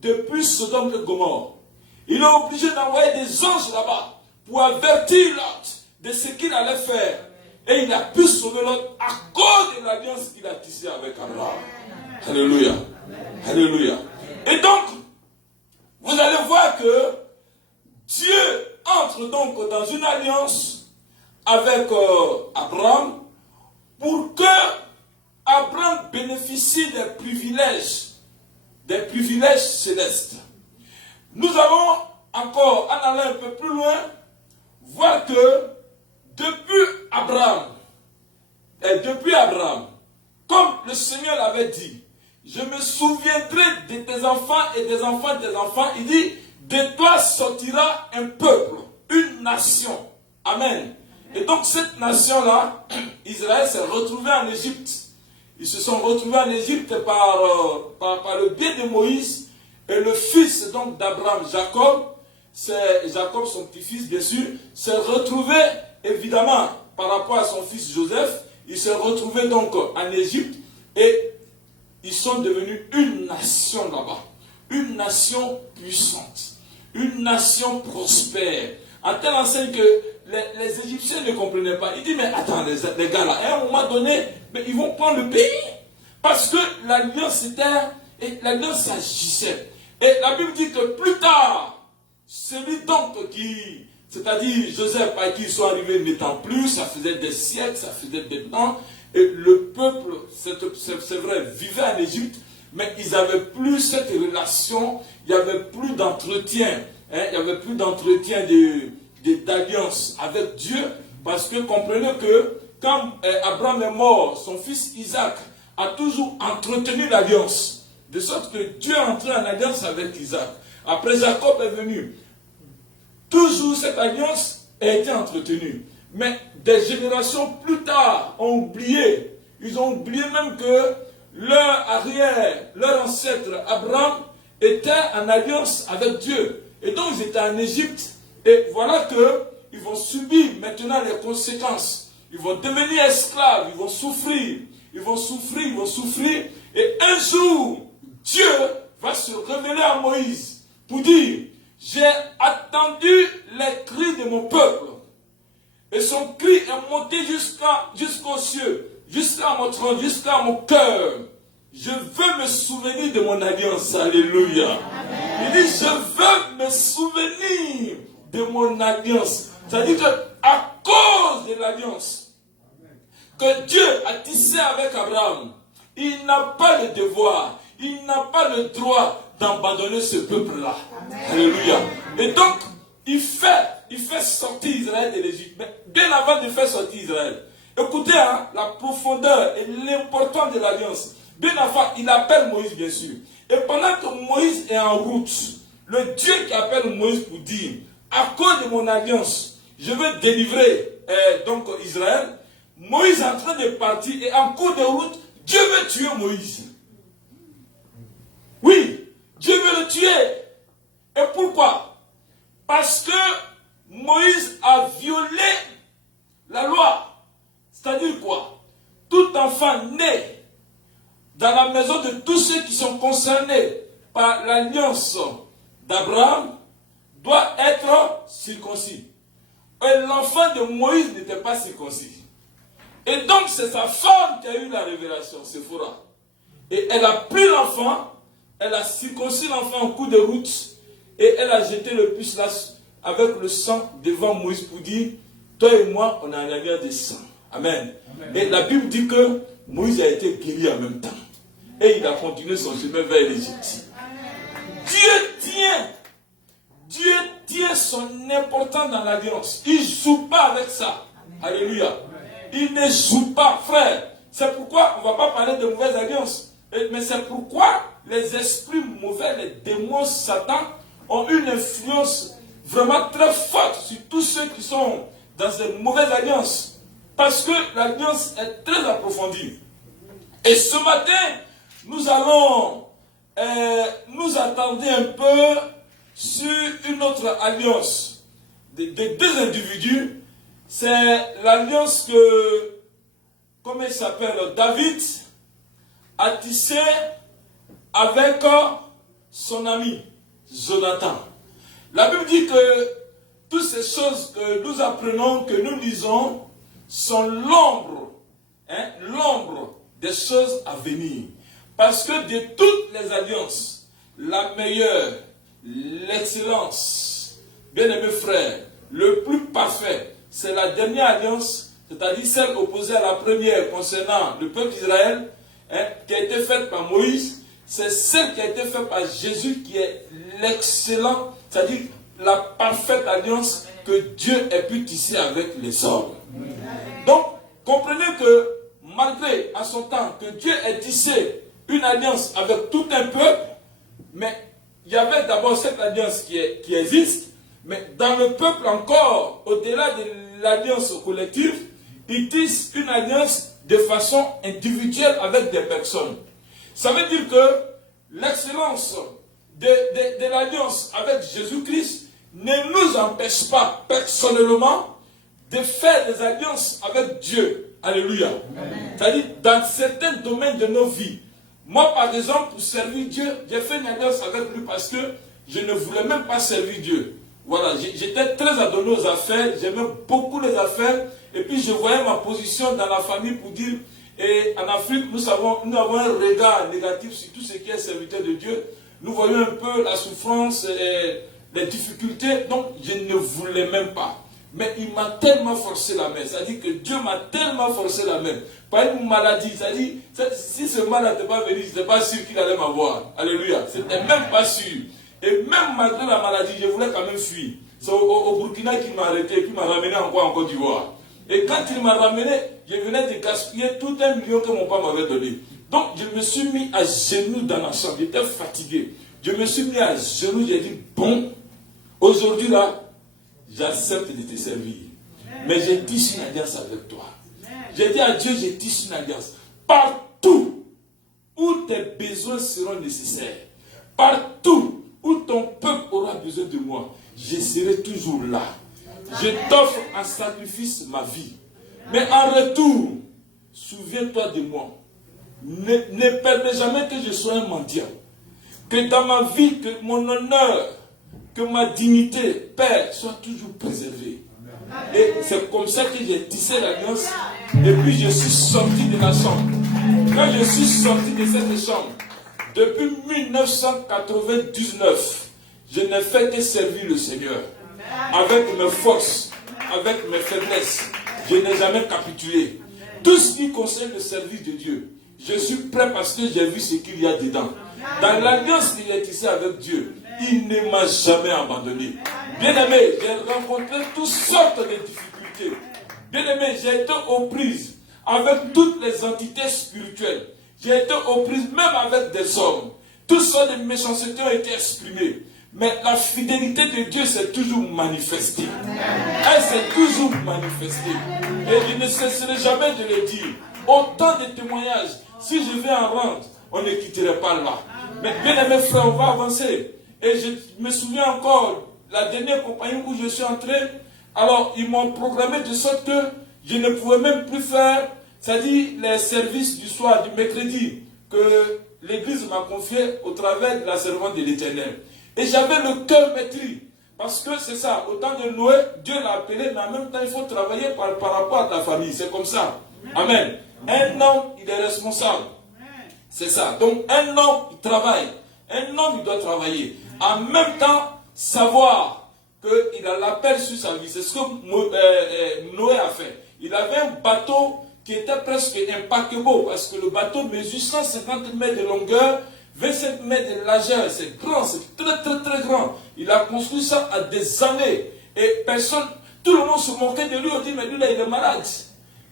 depuis Sodome et Gomorrhe. Il est obligé d'envoyer des anges là-bas pour avertir Lot de ce qu'il allait faire. Et il a pu sauver Lot à cause de l'alliance qu'il a tissée avec Abraham. Alléluia. Alléluia. Et donc, vous allez voir que Dieu entre donc dans une alliance avec Abraham pour que Abraham bénéficie des privilèges célestes. Nous allons encore, en allant un peu plus loin, voir que depuis Abraham, comme le Seigneur l'avait dit, je me souviendrai de tes enfants et des enfants de tes enfants. Il dit, de toi sortira un peuple, une nation. Amen. Et donc cette nation-là, Israël s'est retrouvé en Égypte. Ils se sont retrouvés en Égypte par le biais de Moïse et le fils donc d'Abraham, Jacob. C'est Jacob, son petit-fils, bien sûr, s'est retrouvé, évidemment, par rapport à son fils Joseph. Il s'est retrouvé donc en Égypte et ils sont devenus une nation là-bas. Une nation puissante. Une nation prospère. En telle enseigne que les Égyptiens ne comprenaient pas. Ils disent, mais attends, les gars là, à un moment donné, mais ils vont prendre le pays. Parce que l'alliance était, et l'alliance s'agissait. Et la Bible dit que plus tard, celui donc qui, c'est-à-dire Joseph à qui ils sont arrivés n'étant plus, ça faisait des siècles, ça faisait des temps, et le peuple, c'est vrai, vivait en Égypte, mais ils n'avaient plus cette relation, il n'y avait plus d'entretien, il n'y avait plus d'entretien d'alliance avec Dieu. Parce que comprenez que quand Abraham est mort, son fils Isaac a toujours entretenu l'alliance. De sorte que Dieu est entré en alliance avec Isaac. Après Jacob est venu. Toujours cette alliance a été entretenue. Mais des générations plus tard ont oublié. Ils ont oublié même que leur arrière, leur ancêtre Abraham était en alliance avec Dieu. Et donc ils étaient en Égypte. Et voilà qu'ils vont subir maintenant les conséquences. Ils vont devenir esclaves, ils vont souffrir. Ils vont souffrir, ils vont souffrir. Et un jour, Dieu va se révéler à Moïse pour dire, j'ai attendu les cris de mon peuple. Et son cri est monté jusqu'aux cieux, jusqu'à mon trône, jusqu'à mon cœur. Je veux me souvenir de mon alliance. Alléluia. Amen. Il dit, je veux me souvenir de mon alliance. C'est-à-dire qu'à cause de l'alliance que Dieu a tissée avec Abraham, il n'a pas le devoir, il n'a pas le droit d'abandonner ce peuple-là. Alléluia. Et donc, il fait sortir Israël de l'Égypte. Mais bien avant de faire sortir Israël, écoutez la profondeur et l'importance de l'alliance. Bien avant, il appelle Moïse, bien sûr. Et pendant que Moïse est en route, le Dieu qui appelle Moïse pour dire, à cause de mon alliance, je veux délivrer donc Israël. Moïse est en train de partir et en cours de route, Dieu veut tuer Moïse. Oui, Dieu veut le tuer. Et pourquoi? Parce que Moïse a violé la loi. C'est-à-dire quoi? Tout enfant né dans la maison de tous ceux qui sont concernés par l'alliance d'Abraham doit être circoncis. Et l'enfant de Moïse n'était pas circoncis. Et donc c'est sa femme qui a eu la révélation, Séphora. Et elle a pris l'enfant, elle a circoncis l'enfant en cours de route, et elle a jeté le pucelas avec le sang devant Moïse pour dire, toi et moi, on a un alliance de sang. Amen. Amen. Et la Bible dit que Moïse a été guéri en même temps. Et il a continué son chemin vers l'Égypte. Dieu tient son importance dans l'alliance. Il ne joue pas avec ça. Amen. Alléluia. Il ne joue pas, frère. C'est pourquoi on ne va pas parler de mauvaises alliances. Mais c'est pourquoi les esprits mauvais, les démons, Satan, ont une influence vraiment très forte sur tous ceux qui sont dans ces mauvaises alliances. Parce que l'alliance est très approfondie. Et ce matin, nous allons nous attendre un peu sur une autre alliance de deux individus. C'est l'alliance que, comment il s'appelle, David a tissé avec son ami Jonathan. La Bible dit que toutes ces choses que nous apprenons, que nous lisons, sont l'ombre des choses à venir. Parce que de toutes les alliances, la meilleure, l'excellence, bien-aimés frères, le plus parfait, c'est la dernière alliance, c'est-à-dire celle opposée à la première concernant le peuple d'Israël, qui a été faite par Moïse. C'est celle qui a été faite par Jésus qui est l'excellent, c'est-à-dire la parfaite alliance que Dieu ait pu tisser avec les hommes. Donc, comprenez que malgré à son temps que Dieu ait tissé une alliance avec tout un peuple, mais il y avait d'abord cette alliance qui existe, mais dans le peuple encore, au-delà de l'alliance collective, il tisse une alliance de façon individuelle avec des personnes. Ça veut dire que l'excellence de l'alliance avec Jésus-Christ ne nous empêche pas personnellement de faire des alliances avec Dieu. Alléluia. C'est-à-dire dans certains domaines de nos vies. Moi, par exemple, pour servir Dieu, j'ai fait une alliance avec lui parce que je ne voulais même pas servir Dieu. Voilà, j'étais très adonné aux affaires, j'aimais beaucoup les affaires, et puis je voyais ma position dans la famille pour dire, et en Afrique, nous avons un regard négatif sur tout ce qui est serviteur de Dieu. Nous voyons un peu la souffrance, les difficultés, donc je ne voulais même pas. Mais il m'a tellement forcé la main, c'est-à-dire que Dieu m'a tellement forcé la main. Par une maladie, c'est-à-dire, si ce mal n'était pas venu, je n'étais pas sûr qu'il allait m'avoir. Alléluia, c'était même pas sûr. Et même malgré la maladie, je voulais quand même fuir. C'est au Burkina qu'il m'a arrêté et puis m'a ramené en Côte d'Ivoire. Et quand il m'a ramené, je venais de gaspiller tout 1 million que mon père m'avait donné. Donc je me suis mis à genoux dans la chambre, j'étais fatigué. Je me suis mis à genoux, j'ai dit, bon, aujourd'hui là, j'accepte de te servir. Mais j'ai tissé une alliance avec toi. J'ai dit à Dieu, j'ai tissé une alliance. Partout où tes besoins seront nécessaires, partout où ton peuple aura besoin de moi, je serai toujours là. Je t'offre en sacrifice ma vie. Mais en retour, souviens-toi de moi. Ne permets jamais que je sois un mendiant. Que dans ma vie, que mon honneur, que ma dignité, Père, soit toujours préservée. Et c'est comme ça que j'ai tissé l'alliance. Et puis je suis sorti de la chambre. Quand je suis sorti de cette chambre, depuis 1999, je n'ai fait que servir le Seigneur. Avec mes forces, avec mes faiblesses, je n'ai jamais capitulé. Tout ce qui concerne le service de Dieu, je suis prêt parce que j'ai vu ce qu'il y a dedans. Dans l'alliance qu'il a tissée avec Dieu, il ne m'a jamais abandonné. Bien-aimé, j'ai rencontré toutes sortes de difficultés. Bien-aimé, j'ai été aux prises avec toutes les entités spirituelles. J'ai été aux prises même avec des hommes. Toutes sortes de méchancetés ont été exprimées. Mais la fidélité de Dieu s'est toujours manifestée. Elle s'est toujours manifestée. Et je ne cesserai jamais de le dire. Autant de témoignages. Si je vais en rendre, on ne quitterait pas là. Mais bien aimés frères, on va avancer. Et je me souviens encore, la dernière compagnie où je suis entré, alors ils m'ont programmé de sorte que je ne pouvais même plus faire, c'est-à-dire les services du soir, du mercredi, que l'église m'a confié au travers de la servante de l'Éternel. Et j'avais le cœur maîtris. Parce que c'est ça, au temps de Noé, Dieu l'a appelé, mais en même temps, il faut travailler par rapport à ta famille. C'est comme ça. Amen. Un homme, il est responsable. C'est ça. Donc, un homme, il travaille. Un homme, il doit travailler. En même temps, savoir qu'il a l'appel sur sa vie. C'est ce que Noé a fait. Il avait un bateau qui était presque un paquebot, parce que le bateau mesure 150 mètres de longueur, 25 mètres de largeur. C'est grand, c'est très très très grand. Il a construit ça à des années. Et personne, tout le monde se moquait de lui. On dit, mais lui là, il est malade.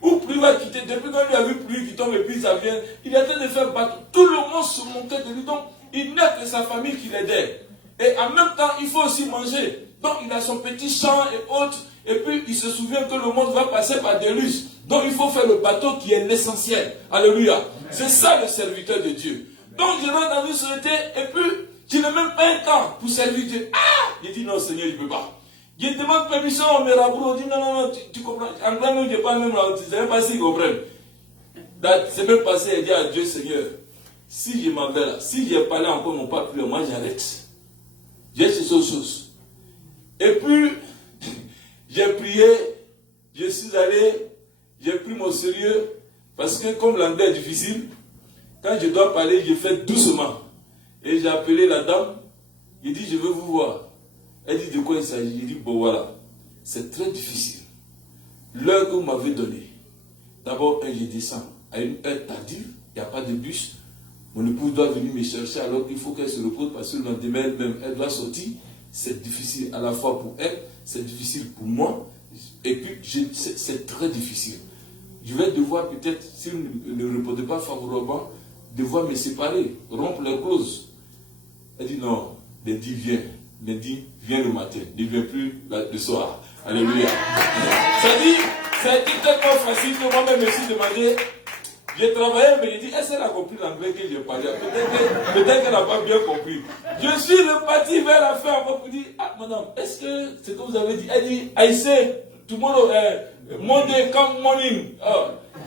Ou pluie va quitter, depuis qu'on lui a vu pluie qui tombe et puis ça vient, il était de faire battre. Tout le monde se moquait de lui, donc il n'a que sa famille qui l'aidait. Et en même temps, il faut aussi manger. Donc il a son petit champ et autres, et puis il se souvient que le monde va passer par des luttes. Donc il faut faire le bateau qui est l'essentiel. Alléluia. C'est ça le serviteur de Dieu. Donc je rentre dans une société, et puis je n'ai même pas un temps pour servir Dieu. Ah! Il dit non Seigneur, je ne peux pas. Je demande permission au Mirabout, on dit non, tu comprends. En anglais, même, je parle même là, tu ne sais même pas s'ils comprennent. C'est même passé et dit à Dieu, Seigneur, si je m'en vais là, si j'ai parlé encore mon pas plus, moi j'arrête. J'ai ces choses. Et puis, j'ai prié, je suis allé, j'ai pris mon sérieux, parce que comme l'anglais est difficile, quand je dois parler, je fais doucement. Et j'ai appelé la dame, j'ai dit, je veux vous voir. Elle dit, de quoi il s'agit? Il dit, bon voilà, c'est très difficile. L'heure que vous m'avez donnée, d'abord, je descends à une heure tardive, il n'y a pas de bus. Mon épouse doit venir me chercher alors qu'il faut qu'elle se repose parce que le lendemain, elle-même, elle doit sortir. C'est difficile à la fois pour elle, c'est difficile pour moi, et puis c'est très difficile. Je vais devoir peut-être, si vous ne répondez pas favorablement, devoir me séparer, rompre les clauses. Elle dit, non, lundi vient. Lundi, viens le matin, ne viens plus le soir. Alléluia. Ça dit, ça a été tellement facile que moi-même je me suis demandé, j'ai travaillé, mais j'ai dit, est-ce qu'elle a compris l'anglais que j'ai parlé? Peut-être qu'elle n'a pas bien compris. Je suis reparti vers la fin pour dire, ah madame, est-ce que c'est ce que vous avez dit? Elle dit, I say, tomorrow, Monday, come morning.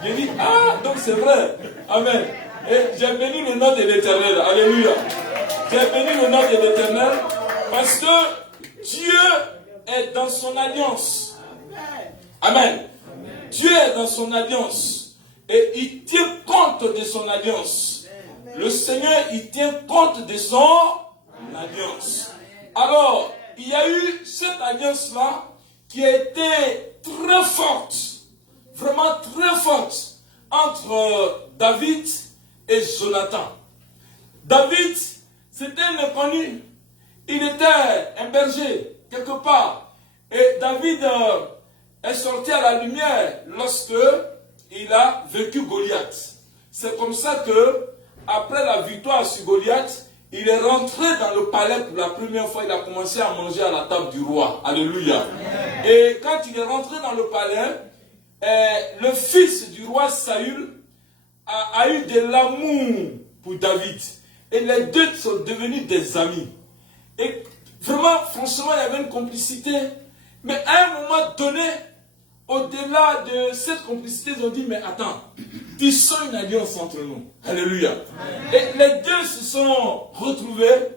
J'ai dit, ah, donc c'est vrai. Amen. Et j'ai béni le nom de l'Éternel. Alléluia. J'ai béni le nom de l'Éternel. Parce que Dieu est dans son alliance. Amen. Dieu est dans son alliance. Et il tient compte de son alliance. Le Seigneur, il tient compte de son alliance. Alors, il y a eu cette alliance-là qui a été très forte. Vraiment très forte. Entre David et Jonathan. David, c'était un inconnu. Il était un berger, quelque part. Et David est sorti à la lumière lorsque il a vaincu Goliath. C'est comme ça que, après la victoire sur Goliath, il est rentré dans le palais pour la première fois. Il a commencé à manger à la table du roi. Alléluia. Et quand il est rentré dans le palais, le fils du roi Saül a eu de l'amour pour David. Et les deux sont devenus des amis. Et vraiment, franchement, il y avait une complicité. Mais à un moment donné, au-delà de cette complicité, ils ont dit, mais attends, tissons une alliance entre nous. Alléluia. Et les deux se sont retrouvés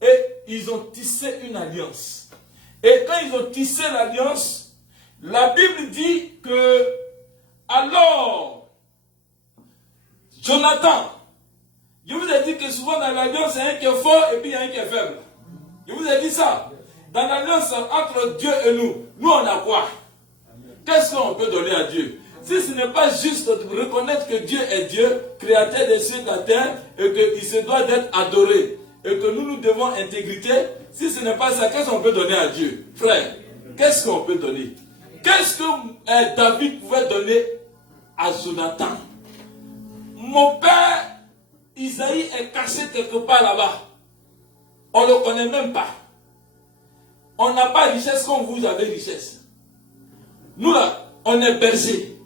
et ils ont tissé une alliance. Et quand ils ont tissé l'alliance, la Bible dit que alors, Jonathan, je vous ai dit que souvent dans l'alliance, il y a un qui est fort et puis il y a un qui est faible. Je vous ai dit ça. Dans l'alliance entre Dieu et nous, nous on a quoi? Qu'est-ce qu'on peut donner à Dieu? Si ce n'est pas juste de reconnaître que Dieu est Dieu, créateur des cieux et de la terre, et qu'il se doit d'être adoré, et que nous devons intégrité, si ce n'est pas ça, qu'est-ce qu'on peut donner à Dieu? Frère, qu'est-ce qu'on peut donner? Qu'est-ce que David pouvait donner à Jonathan? Mon père Isaïe est caché quelque part là-bas. On ne le connaît même pas. On n'a pas richesse comme vous avez richesse. Nous là, on est berger.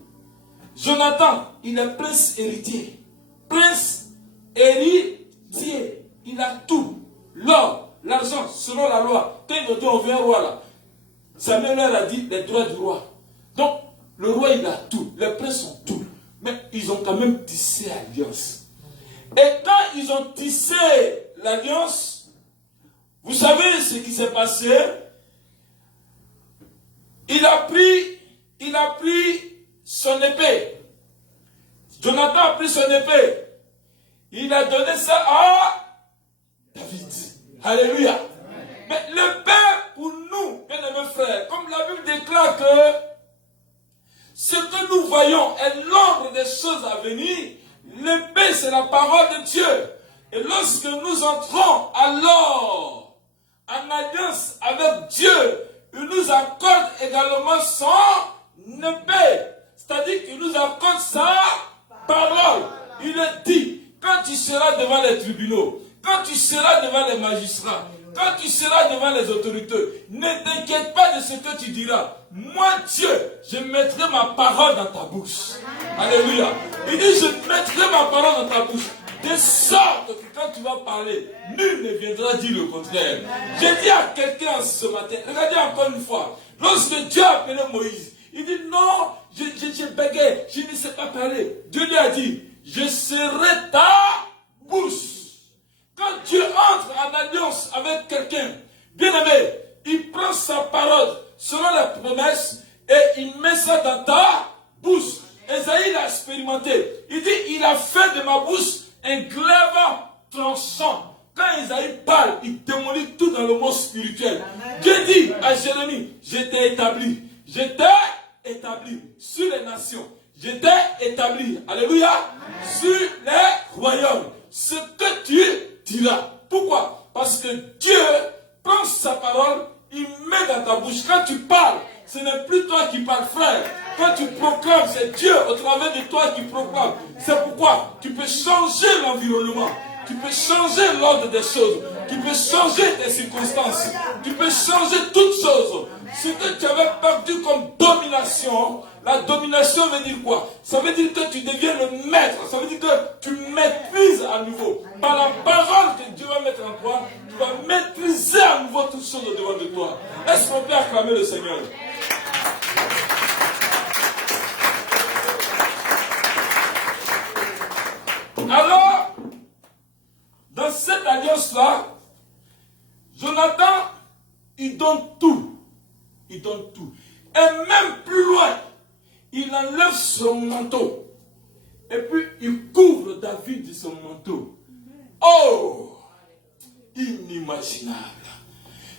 Jonathan, il est prince héritier. Prince héritier. Il a tout. L'or, l'argent, selon la loi. Quand ils ont dit on veut un roi là, Samuel leur a dit les droits du roi. Donc, le roi il a tout. Les princes ont tout. Mais ils ont quand même tissé l'alliance. Et quand ils ont tissé l'alliance, vous savez ce qui s'est passé? Il a pris son épée. Jonathan a pris son épée. Il a donné ça à David. Alléluia. Mais le Père, pour nous, bien-aimés frères, comme la Bible déclare que ce que nous voyons est l'ombre des choses à venir, l'épée, c'est la parole de Dieu. Et lorsque nous entrons alors en alliance avec Dieu, il nous accorde également son épée. C'est-à-dire qu'il nous accorde sa parole. Il est dit, quand tu seras devant les tribunaux, quand tu seras devant les magistrats, quand tu seras devant les autorités, ne t'inquiète pas de ce que tu diras. Moi, Dieu, je mettrai ma parole dans ta bouche. Alléluia. Il dit, je mettrai ma parole dans ta bouche. De sorte que quand tu vas parler, nul ne viendra dire le contraire. J'ai dit à quelqu'un ce matin, regardez encore une fois, lorsque Dieu a appelé Moïse, il dit non, je bégayais, je ne sais pas parler. Dieu lui a dit, je serai ta bouche. Quand Dieu entre en alliance avec quelqu'un, bien aimé, il prend sa parole selon la promesse et il met ça dans ta bouche. Esaïe l'a expérimenté. Il dit, il a fait de ma bouche un glaive tranchant. Quand Esaïe parle, il démolit tout dans le monde spirituel. Dieu dit à Jérémie, je t'ai établi sur les nations. Je t'ai établi, alléluia, sur les royaumes. Ce que tu diras. Pourquoi? Parce que Dieu prend sa parole, il met dans ta bouche. Quand tu parles, ce n'est plus toi qui parles, frère. Quand tu proclames, c'est Dieu au travers de toi qui proclame. C'est pourquoi tu peux changer l'environnement. Tu peux changer l'ordre des choses. Tu peux changer tes circonstances. Tu peux changer toutes choses. Ce que tu avais perdu comme domination, la domination veut dire quoi? Ça veut dire que tu deviens le maître. Ça veut dire que tu maîtrises à nouveau. Par la parole que Dieu va mettre en toi, tu vas maîtriser à nouveau toutes choses devant de toi. Est-ce qu'on peut acclamer le Seigneur? Alors, dans cette alliance-là, Jonathan, il donne tout. Il donne tout. Et même plus loin, il enlève son manteau. Et puis, il couvre David de son manteau. Oh! Inimaginable.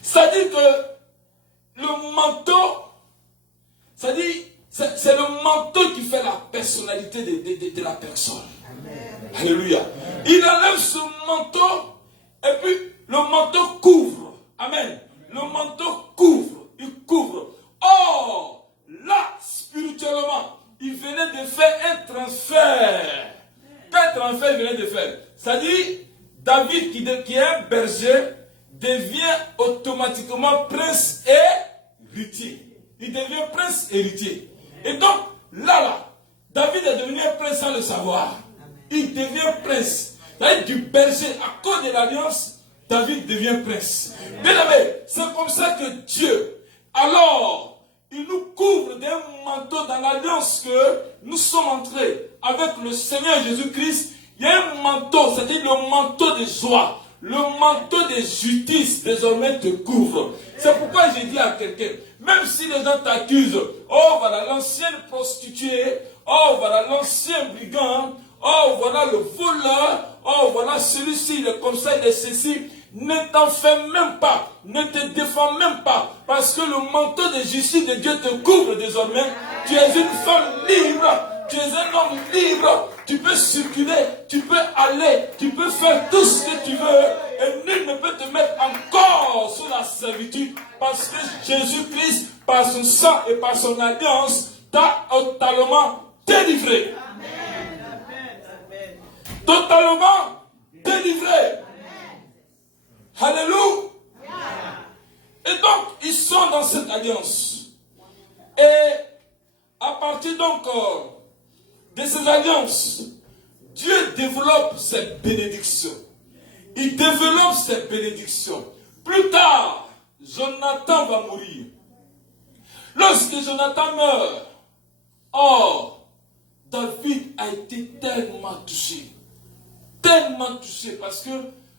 C'est-à-dire que le manteau, c'est-à-dire, c'est le manteau qui fait la personnalité de la personne. Amen. Alléluia. Il enlève ce manteau et puis le manteau couvre. Amen. Le manteau couvre. Il couvre. Oh, là, spirituellement, il venait de faire un transfert. Quel transfert il venait de faire? C'est-à-dire, David, qui est un berger, devient automatiquement prince héritier. Il devient prince héritier. Et donc, là, David est devenu un prince sans le savoir. Il devient prince. C'est-à-dire du berger, à cause de l'alliance, David devient prince. Bien aimé, c'est comme ça que Dieu, alors, il nous couvre d'un manteau dans l'alliance que nous sommes entrés avec le Seigneur Jésus-Christ. Il y a un manteau, c'est-à-dire le manteau de joie. Le manteau de justice désormais te couvre. C'est pourquoi j'ai dit à quelqu'un, même si les gens t'accusent, oh voilà l'ancienne prostituée, oh voilà l'ancien brigand, oh voilà le voleur, oh voilà celui-ci, il est comme ça, il est ceci. Ne t'en fais même pas, ne te défends même pas, parce que le manteau de justice de Dieu te couvre désormais. Tu es une femme libre, tu es un homme libre, tu peux circuler, tu peux aller, tu peux faire tout ce que tu veux, et nul ne peut te mettre encore sous la servitude, parce que Jésus-Christ, par son sang et par son alliance, t'a totalement délivré. Totalement délivré. Alléluia. Et donc, ils sont dans cette alliance. Et à partir donc de ces alliances, Dieu développe ses bénédictions. Il développe ses bénédictions. Plus tard, Jonathan va mourir. Lorsque Jonathan meurt, oh, David a été tellement touché parce que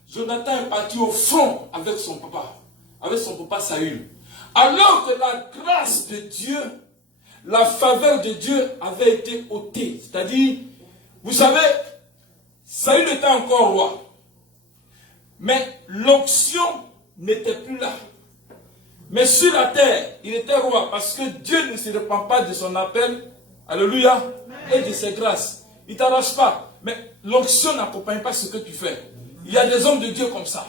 Jonathan est parti au front avec son papa Saül. Alors que la grâce de Dieu, la faveur de Dieu avait été ôtée. C'est-à-dire, vous savez, Saül était encore roi. Mais l'onction n'était plus là. Mais sur la terre, il était roi parce que Dieu ne se repent pas de son appel, alléluia, et de ses grâces. Il ne t'arrache pas. Mais l'onction n'accompagne pas ce que tu fais. Il y a des hommes de Dieu comme ça.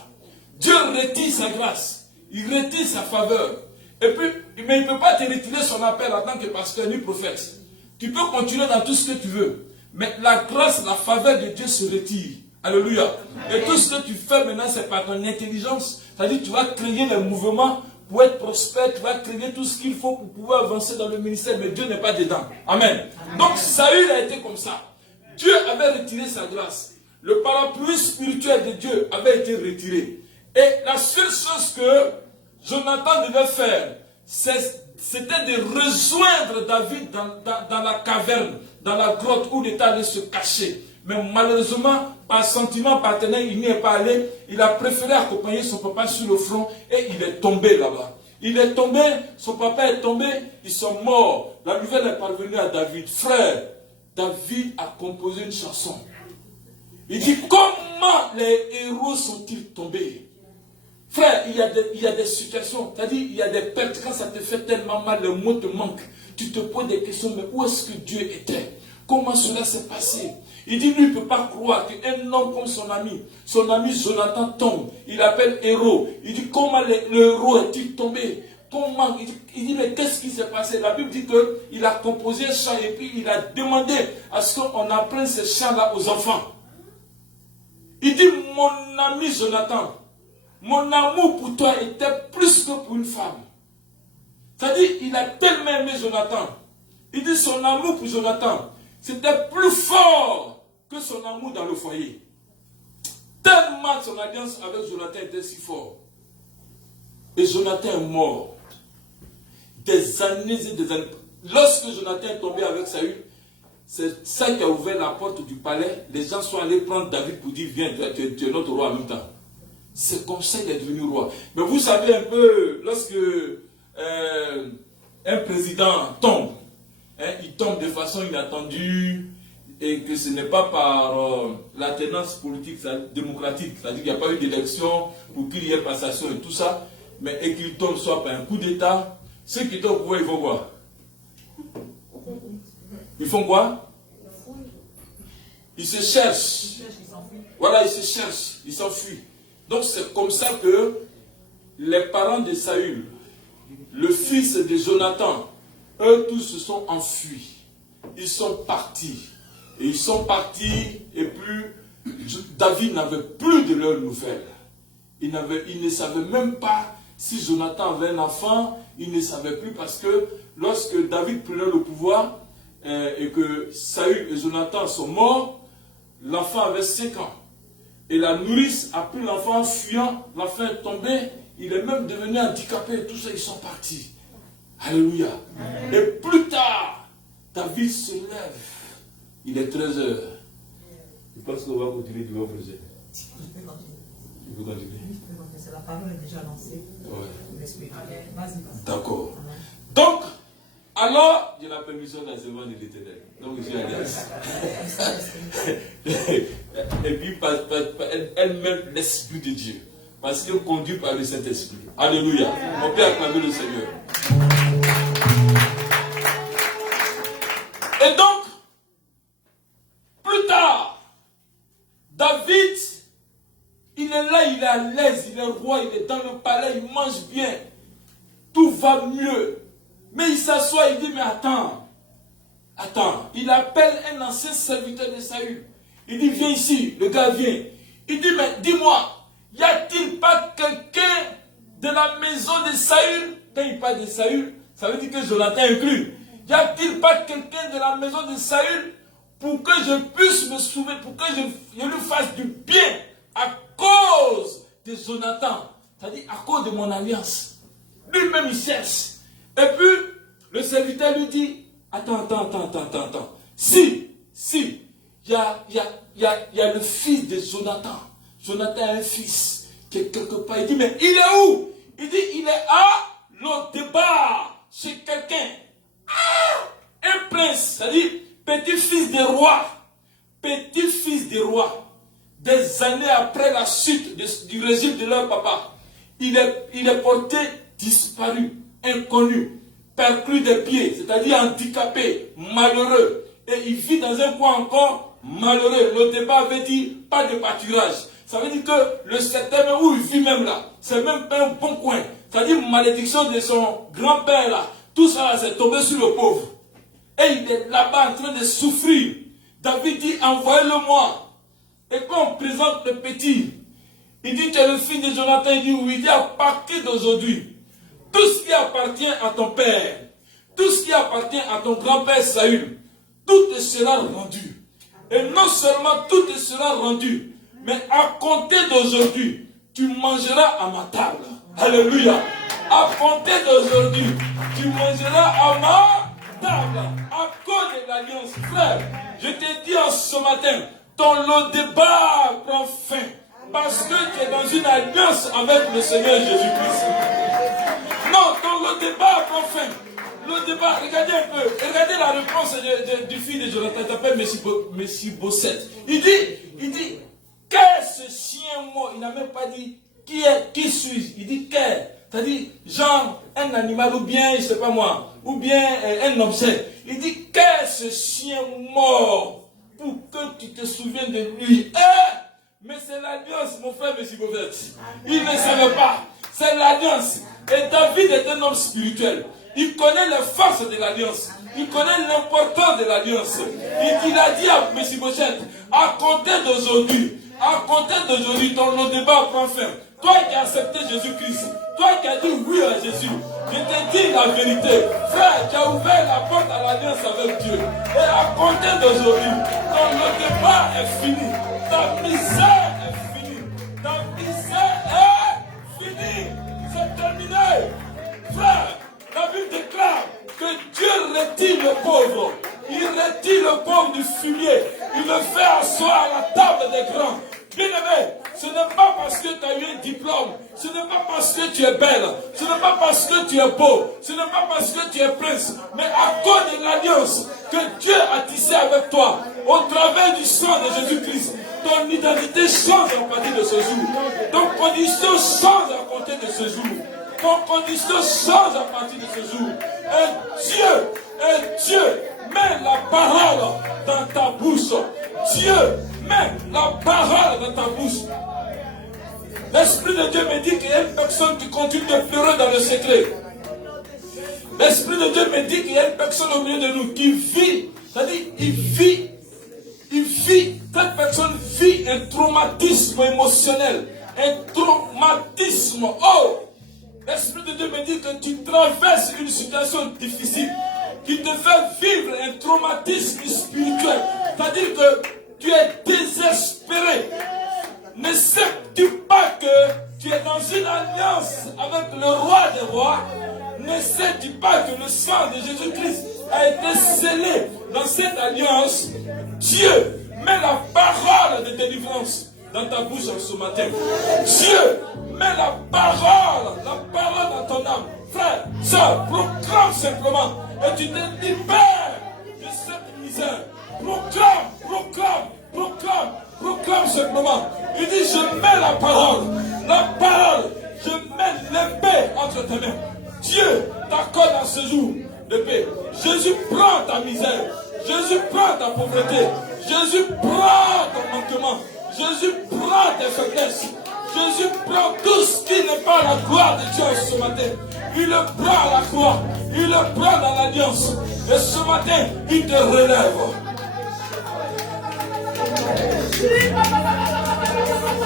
Dieu retire sa grâce. Il retire sa faveur. Et puis, mais il ne peut pas te retirer son appel en tant que pasteur ni prophète. Tu peux continuer dans tout ce que tu veux. Mais la grâce, la faveur de Dieu se retire. Alléluia. Et tout ce que tu fais maintenant, c'est par ton intelligence. C'est-à-dire que tu vas créer les mouvements pour être prospère. Tu vas créer tout ce qu'il faut pour pouvoir avancer dans le ministère. Mais Dieu n'est pas dedans. Amen. Donc, Saül a été comme ça. Dieu avait retiré sa grâce. Le parapluie spirituel de Dieu avait été retiré. Et la seule chose que Jonathan devait faire, c'était de rejoindre David dans la caverne, dans la grotte où il était allé se cacher. Mais malheureusement, par sentiment paternel, il n'y est pas allé. Il a préféré accompagner son papa sur le front et il est tombé là-bas. Il est tombé, son papa est tombé, ils sont morts. La nouvelle est parvenue à David. Frère, David a composé une chanson. Il dit, comment les héros sont-ils tombés? Frère, il y a des situations, c'est-à-dire il y a des pertes, quand ça te fait tellement mal, les mots te manquent. Tu te poses des questions, mais où est-ce que Dieu était? Comment cela s'est passé? Il dit, lui, il ne peut pas croire qu'un homme comme son ami Jonathan tombe. Il appelle héros. Il dit, comment le héros est-il tombé? Comment? Il dit, mais qu'est-ce qui s'est passé? La Bible dit qu'il a composé un chant et puis il a demandé à ce qu'on apprenne ce chant-là aux enfants. Il dit, mon ami Jonathan, mon amour pour toi était plus que pour une femme. C'est-à-dire, il a tellement aimé Jonathan. Il dit, son amour pour Jonathan, c'était plus fort que son amour dans le foyer. Tellement son alliance avec Jonathan était si fort. Et Jonathan est mort. Des années et des années. Lorsque Jonathan est tombé avec Saül, c'est ça qui a ouvert la porte du palais. Les gens sont allés prendre David pour dire, viens, tu es notre roi en même temps. C'est comme ça qu'il est devenu roi. Mais vous savez un peu, lorsque un président tombe, il tombe de façon inattendue et que ce n'est pas par l'alternance politique démocratique, c'est-à-dire qu'il n'y a pas eu d'élection pour qu'il y ait passation et tout ça, mais et qu'il tombe soit par un coup d'État, ceux qui tombent au pouvoir, ils font quoi? Ils font quoi? Ils se cherchent. Voilà, ils se cherchent, ils s'enfuient. Donc c'est comme ça que les parents de Saül, le fils de Jonathan eux tous se sont enfuis. Ils sont partis. Et ils sont partis et puis David n'avait plus de leurs nouvelles. Il ne savait même pas si Jonathan avait un enfant. Il ne savait plus parce que lorsque David prenait le pouvoir et que Saül et Jonathan sont morts, l'enfant avait 5 ans. Et la nourrice a pris l'enfant en fuyant. L'enfant est tombé. Il est même devenu handicapé. Tout ça, ils sont partis. Alléluia. Et plus tard, David se lève. Il est 13h. Je pense qu'on va continuer du frère. Il peut continuer. La parole est déjà lancée. Ouais. Vas-y. D'accord. Donc, alors, j'ai la permission d'enseignement de l'Éternel. Donc, je suis alliance. Et puis, elle-même l'Esprit de Dieu. Parce qu'elle conduit par le Saint-Esprit. Alléluia. On peut acclamer le Seigneur. Et donc, plus tard, David, il est là, il est à l'aise, il est roi, il est dans le palais, il mange bien. Tout va mieux. Mais il s'assoit, il dit, mais attends. Il appelle un ancien serviteur de Saül. Il dit, viens ici. Le gars vient. Il dit, mais dis-moi, y a-t-il pas quelqu'un de la maison de Saül? Quand il parle de Saül, ça veut dire que Jonathan est inclus. Y a-t-il pas quelqu'un de la maison de Saül pour que je puisse me sauver, pour que je lui fasse du bien à cause de Jonathan? C'est-à-dire à cause de mon alliance. Lui-même il cherche. Et puis, le serviteur lui dit, attends. Si, il y a le fils de Jonathan. Jonathan a un fils qui est quelque part. Il dit, mais il est où? Il dit, il est à Lo-Débar, chez quelqu'un. Un prince, c'est-à-dire petit-fils des rois. Petit-fils des rois. Des années après la chute du régime de leur papa. Il est porté disparu, inconnu, perclus des pieds, c'est-à-dire handicapé, malheureux. Et il vit dans un coin encore malheureux. Le débat avait dit pas de pâturage. Ça veut dire que le secteur où il vit même là, c'est même pas un bon coin. C'est-à-dire malédiction de son grand-père là. Tout ça c'est tombé sur le pauvre. Et il est là-bas en train de souffrir. David dit, envoyez-le-moi. Et quand on présente le petit, il dit, tu es le fils de Jonathan. Il dit, oui. Il dit, à partir d'aujourd'hui, tout ce qui appartient à ton père, tout ce qui appartient à ton grand-père Saül, tout te sera rendu. Et non seulement tout te sera rendu, mais à compter d'aujourd'hui, tu mangeras à ma table. Alléluia. À compter d'aujourd'hui, tu mangeras à ma table. À cause de l'alliance, frère, je te dis en ce matin, ton Lo-Débar prend fin. Parce que tu es dans une alliance avec le Seigneur Jésus-Christ. Non, ton Lo-Débar prend fin. Lo-Débar, regardez un peu. Regardez la réponse du fils de Jonathan. Il s'appelle Mephibosheth. Il dit, qu'est-ce chien mort? Il n'a même pas dit qui suis-je. Il dit qu'est. C'est-à-dire, genre, un animal ou bien, je ne sais pas moi, ou bien un objet. Il dit, qu'est-ce chien mort pour que tu te souviennes de lui? Mais c'est l'alliance, mon frère Mephibosheth. Il ne savait pas. C'est l'alliance. Et David est un homme spirituel. Il connaît les forces de l'alliance. Il connaît l'importance de l'alliance. Il a dit à Mephibosheth, à compter d'aujourd'hui, ton Lo-Débar prend fin. Toi qui as accepté Jésus-Christ, toi qui as dit oui à Jésus, je te dis la vérité. Frère, tu as ouvert la porte à l'alliance avec Dieu. Et à compter d'aujourd'hui, ton Lo-Débar est fini. Ta misère est finie. Ta misère est finie. C'est terminé. Frère, la Bible déclare que Dieu retire le pauvre. Il retire le pauvre du fumier. Il le fait asseoir à la table des grands. Bien-aimé, ce n'est pas parce que tu as eu un diplôme, ce n'est pas parce que tu es belle, ce n'est pas parce que tu es beau, ce n'est pas parce que tu es prince, mais à cause de l'alliance que Dieu a tissée avec toi, au travers du sang de Jésus-Christ, ton identité change à partir de ce jour. Ton condition change à compter de ce jour. Ton condition change à partir de ce jour. Et Dieu met la parole dans ta bouche. Dieu met la parole dans ta bouche. L'Esprit de Dieu me dit qu'il y a une personne qui continue de pleurer dans le secret. L'Esprit de Dieu me dit qu'il y a une personne au milieu de nous qui vit, c'est-à-dire cette personne vit un traumatisme émotionnel, un traumatisme. Oh! L'Esprit de Dieu me dit que tu traverses une situation difficile, qui te fait vivre un traumatisme spirituel. C'est-à-dire que tu es désespéré. Ne sais-tu pas que tu es dans une alliance avec le roi des rois? Ne sais-tu pas que le sang de Jésus-Christ a été scellé dans cette alliance? Dieu met la parole de délivrance dans ta bouche ce matin. Dieu met la parole dans ton âme. Frère, sœur, proclame simplement et tu te libères de cette misère. Proclame simplement. Il dit, je mets la parole, je mets l'épée entre tes mains. Dieu t'accorde à ce jour l'épée. Jésus prend ta misère, Jésus prend ta pauvreté, Jésus prend ton manquement, Jésus prend tes faiblesses, Jésus prend tout ce qui n'est pas la gloire de Dieu ce matin. Il le prend à la croix, il le prend dans l'alliance. Et ce matin, il te relève.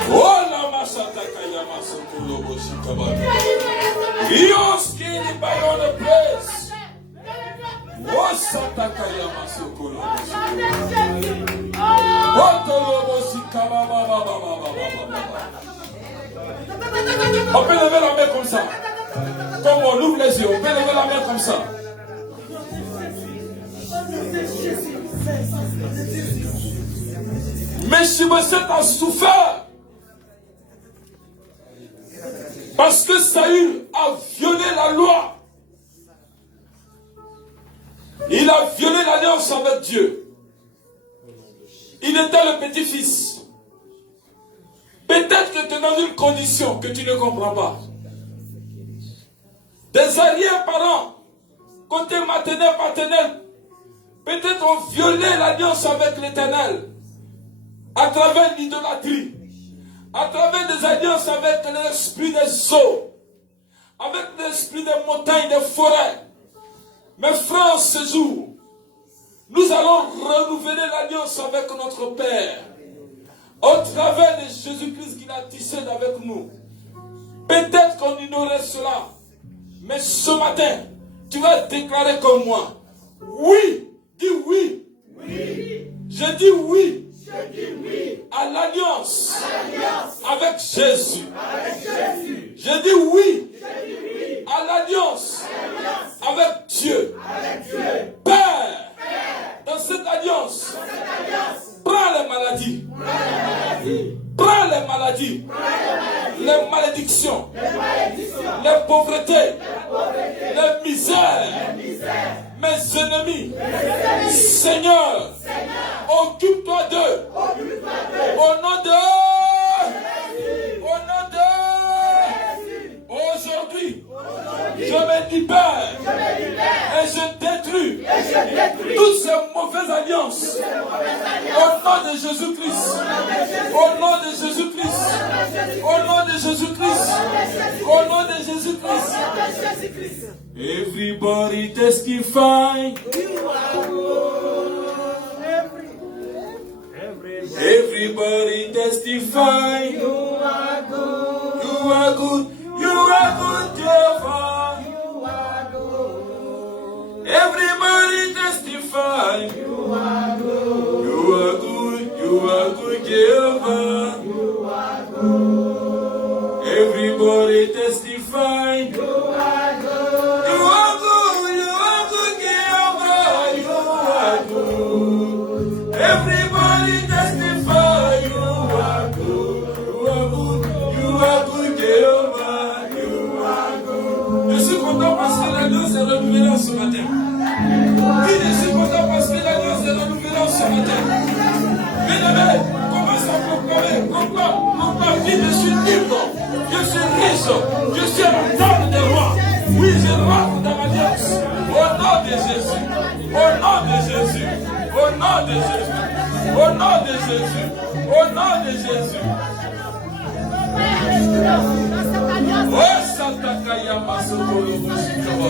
Oh la masata kayama sokolobo shikaba. Dios kini bayo the place. Oh sata kayama sokolobo shikaba. Oh tolobo shikaba baba. On peut lever la main comme ça. Comme on ouvre les yeux, on peut lever la main comme ça. Mais Mephibosheth a souffert parce que Saül a violé la loi. Il a violé l'alliance avec Dieu. Il était le petit-fils. Peut-être que tu es dans une condition que tu ne comprends pas. Des arrière-parents, côté maternel, paternel, peut-être ont violé l'alliance avec l'Éternel. À travers l'idolâtrie, à travers des alliances avec l'esprit des eaux, avec l'esprit des montagnes, des forêts. Mes frères, ce jour, nous allons renouveler l'alliance avec notre Père, au travers de Jésus-Christ qu'il a tissé avec nous. Peut-être qu'on ignorait cela, mais ce matin, tu vas déclarer comme moi, oui, dis oui. Oui. Je dis oui. À l'alliance avec Jésus. Je dis oui à l'alliance avec Dieu. Père, dans cette alliance, prends les maladies. Prends les maladies. Les malédictions. Les pauvretés. Les misères. Mes ennemis. Seigneur, occupe-toi d'eux. Au nom de aujourd'hui, je me libère et je détruis toutes ces mauvaises alliances. Au nom de Jésus-Christ. Au nom de Jésus-Christ. Au nom de Jésus-Christ. Au nom de Jésus-Christ. Everybody testify. Everybody testify. You are good. You are good. You are good, Jehovah. You are good. Everybody testify. You are good. You are good. You are good, Jehovah. You are good. Everybody testify. You are good. You are good. You are good, Jehovah. You are good. Everybody testify. You are good. You are good. You are good, Jehovah. Je suis content parce que l'alliance est renouvelée ce matin. Oui, je suis content parce que l'alliance est renouvelée ce matin. Bien-aimé, commence à proclamer. Proclame. Dis, je suis libre. Je suis riche. Je suis à la table des rois. Oui, je rentre dans l'alliance. Au nom de Jésus. Au nom de Jésus. Au nom de Jésus. Au nom de Jésus. Au nom de Jésus. Oh, Santa Kaya Masokolo Mushikawa.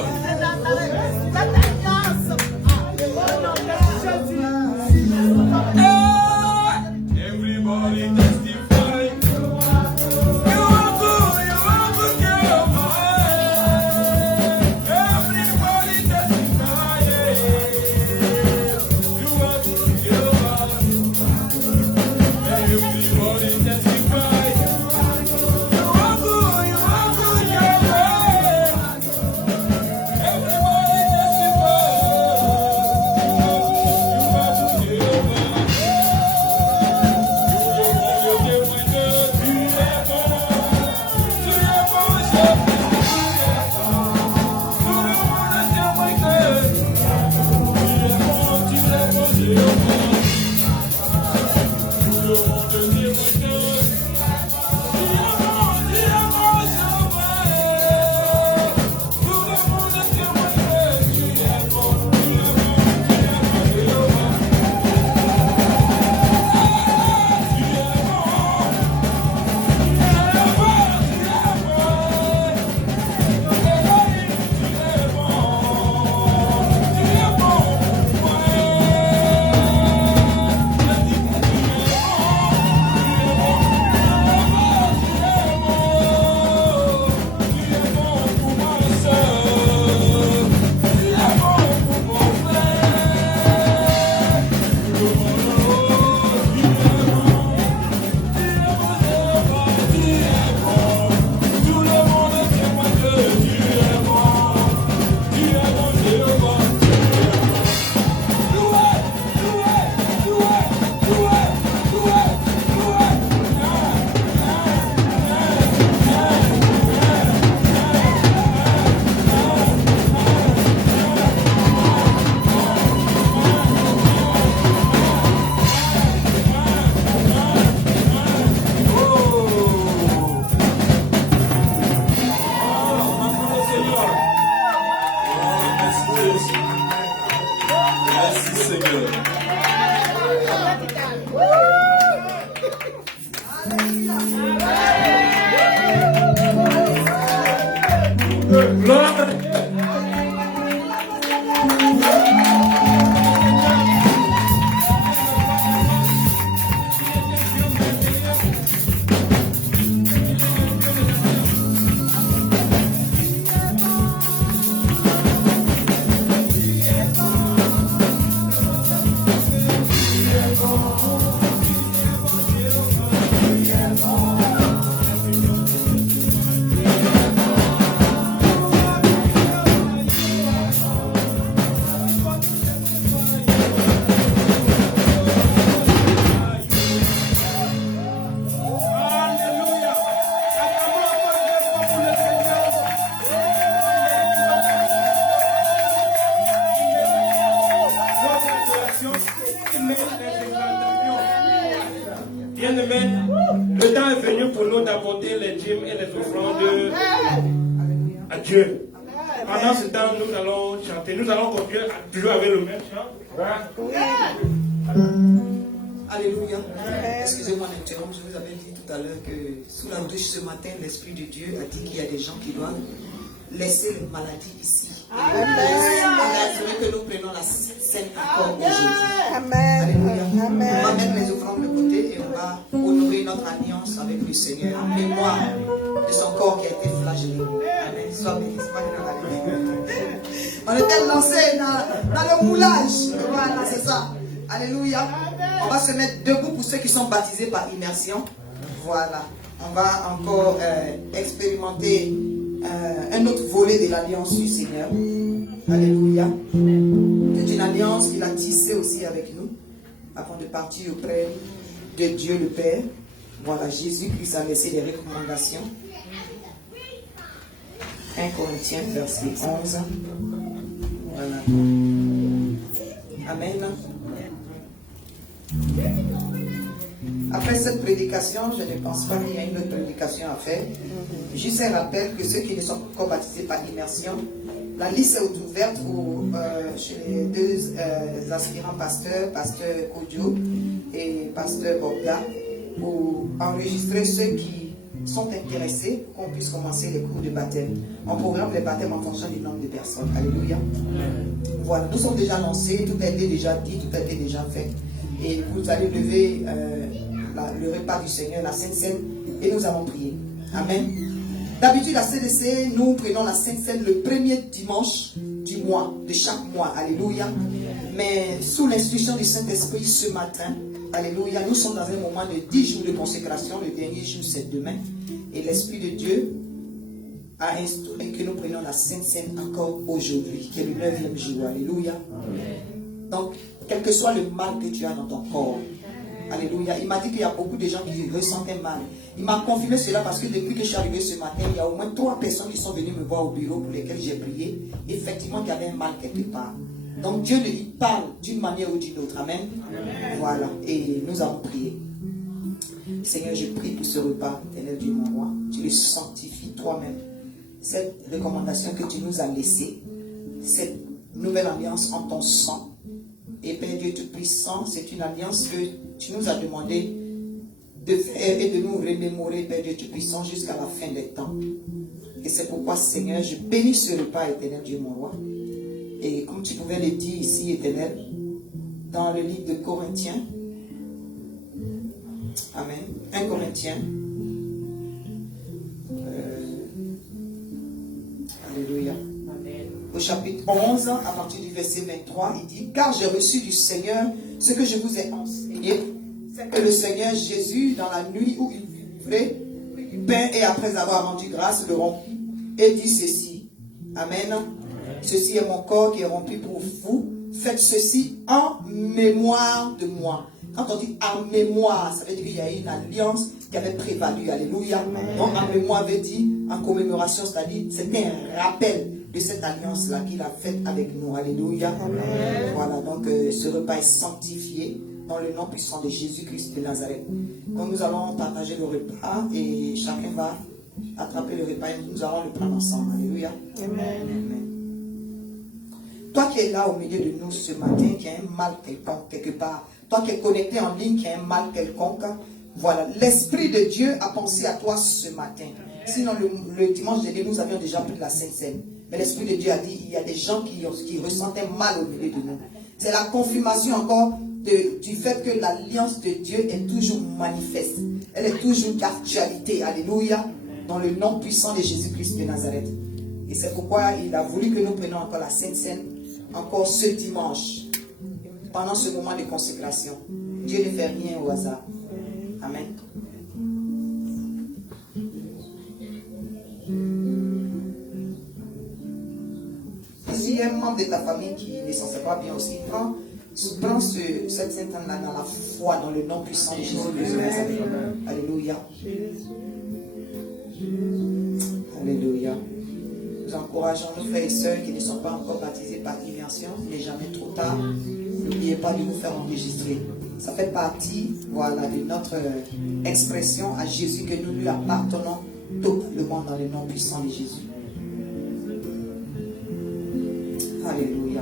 Gloire. Bien-aimés, le temps est venu pour nous d'apporter les dîmes et les offrandes à Dieu. Pendant ce temps, nous allons chanter. Nous allons continuer toujours avec le même chant. Alléluia. Excusez-moi d'interrompre, je vous avais dit tout à l'heure que sous la douche ce matin, l'Esprit de Dieu a dit qu'il y a des gens qui doivent laisser les maladies ici. Il a assuré que nous prenons la scène encore aujourd'hui. Alléluia. On va mettre les offrandes de côté et on va honorer notre alliance avec le Seigneur en mémoire de son corps qui a été flagellé. Amen. Sois béni. On était lancé dans le moulage. Voilà, c'est ça. Alléluia. On va se mettre debout pour ceux qui sont baptisés par immersion. Voilà. On va encore expérimenter un autre volet de l'alliance du Seigneur. Alléluia. C'est une alliance qu'il a tissée aussi avec nous avant de partir auprès de Dieu le Père. Voilà, Jésus-Christ a laissé des recommandations. 1 Corinthiens, verset 11. Voilà. Amen. Après cette prédication, je ne pense pas qu'il y a une autre prédication à faire. Juste un rappel que ceux qui ne sont pas encore baptisés par immersion, la liste est ouverte chez les deux aspirants pasteurs, pasteur Kodio et pasteur Bogda, pour enregistrer ceux qui sont intéressés pour qu'on puisse commencer les cours de baptême. On programme les baptêmes en fonction du nombre de personnes. Alléluia. Voilà, nous sommes déjà lancés, tout a été déjà dit, tout a été déjà fait. Et vous allez lever le repas du Seigneur, la Sainte Seine, et nous allons prier. Amen. D'habitude, à CDC, nous prenons la Sainte Seine le premier dimanche du mois, de chaque mois. Alléluia. Mais sous l'instruction du Saint-Esprit ce matin, alléluia, nous sommes dans un moment de 10 jours de consécration. Le dernier jour, c'est demain. Et l'Esprit de Dieu a instruit que nous prenions la Sainte Seine encore aujourd'hui, qui est le 9e jour. Alléluia. Donc, quel que soit le mal que tu as dans ton corps, alléluia, il m'a dit qu'il y a beaucoup de gens qui ressentaient mal. Il m'a confirmé cela parce que depuis que je suis arrivé ce matin, il y a au moins 3 personnes qui sont venues me voir au bureau pour lesquelles j'ai prié. Effectivement, il y avait un mal quelque part. Donc Dieu il parle d'une manière ou d'une autre. Amen. Voilà. Et nous avons prié. Seigneur, je prie pour ce repas, éternel Dieu mon roi. Tu le sanctifies toi-même. Cette recommandation que tu nous as laissée, cette nouvelle alliance en ton sang. Et Père Dieu Tout-Puissant, c'est une alliance que tu nous as demandé de faire et de nous remémorer, Père Dieu Tout-Puissant, jusqu'à la fin des temps. Et c'est pourquoi, Seigneur, je bénis ce repas, éternel Dieu mon roi. Et comme tu pouvais le dire ici, éternel, dans le livre de Corinthiens, Amen, 1 Corinthiens, Alléluia. Au chapitre 11, à partir du verset 23, il dit: car j'ai reçu du Seigneur ce que je vous ai enseigné, c'est que le Seigneur Jésus, dans la nuit où il fut livré, prit du pain et après avoir rendu grâce, le rompit et dit ceci. Amen. Ceci est mon corps qui est rompu pour vous. Faites ceci en mémoire de moi. Quand on dit en mémoire, ça veut dire qu'il y a une alliance qui avait prévalu. Alléluia. Donc en mémoire veut dire en commémoration, c'est-à-dire c'était un rappel de cette alliance-là qu'il a faite avec nous. Alléluia. Amen. Voilà, donc ce repas est sanctifié dans le nom puissant de Jésus-Christ de Nazareth. Donc nous allons partager le repas et chacun va attraper le repas et nous allons le prendre ensemble. Alléluia. Amen. Amen. Toi qui es là au milieu de nous ce matin, qui a un mal quelconque quelque part, toi qui es connecté en ligne, qui a un mal quelconque, Voilà, l'Esprit de Dieu a pensé à toi ce matin. Sinon, le dimanche dernier, nous avions déjà pris la Sainte Seine. Mais l'Esprit de Dieu a dit, il y a des gens qui ressentaient mal au milieu de nous. C'est la confirmation encore du fait que l'alliance de Dieu est toujours manifeste. Elle est toujours d'actualité. Alléluia. Dans le nom puissant de Jésus-Christ de Nazareth. Et c'est pourquoi il a voulu que nous prenions encore la Sainte Seine, encore ce dimanche, pendant ce moment de consécration. Dieu ne fait rien au hasard. Amen. Si il y a un membre de ta famille qui ne s'en sait pas bien aussi, prends cette Sainte Seine-là dans la foi, dans le nom puissant de Jésus-Christ de Nazareth. Alléluia. Alléluia. Nous encourageons nos frères et sœurs qui ne sont pas encore baptisés par immersion. Il n'est jamais trop tard. N'oubliez pas de vous faire enregistrer. Ça fait partie, voilà, de notre expression à Jésus que nous lui appartenons totalement dans le nom puissant de Jésus. Alléluia.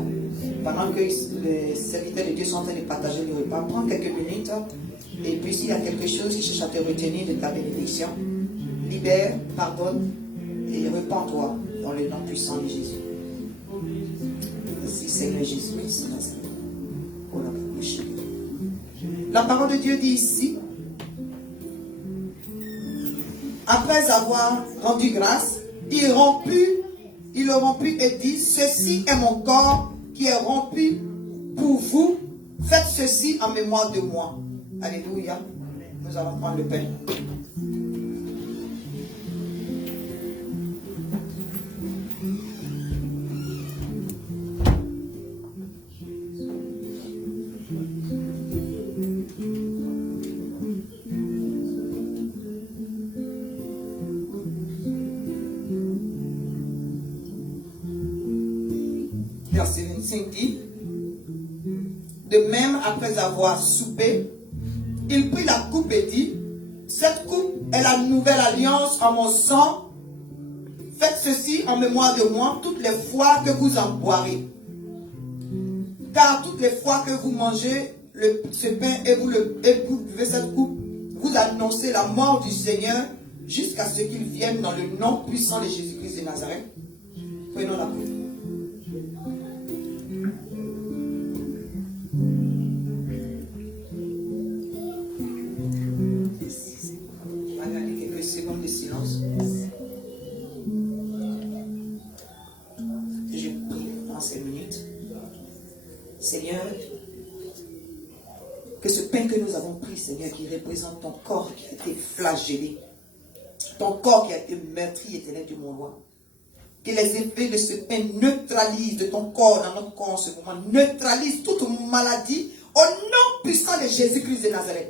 Pendant que les serviteurs de Dieu sont en train de partager le repas, prends quelques minutes et puis s'il y a quelque chose qui cherche à te retenir de ta bénédiction, libère, pardonne et repens-toi dans le nom puissant de Jésus. Merci Seigneur Jésus. La parole de Dieu dit ici, après avoir rendu grâce, il le romput et dit, ceci est mon corps qui est rompu pour vous, faites ceci en mémoire de moi. Alléluia. Nous allons prendre le pain. Verset 25 dit, de même après avoir soupé, il prit la coupe et dit, cette coupe est la nouvelle alliance en mon sang, faites ceci en mémoire de moi toutes les fois que vous en boirez. Car toutes les fois que vous mangez ce pain et vous buvez cette coupe, vous annoncez la mort du Seigneur jusqu'à ce qu'il vienne dans le nom puissant de Jésus-Christ de Nazareth. Prenons la coupe. Seconde de silence. Je prie dans ces minutes. Seigneur, que ce pain que nous avons pris, Seigneur, qui représente ton corps qui a été flagellé, ton corps qui a été meurtri, éternel de mon roi, que les effets de ce pain neutralisent de ton corps dans notre corps en ce moment, neutralisent toute maladie au nom puissant de Jésus-Christ de Nazareth.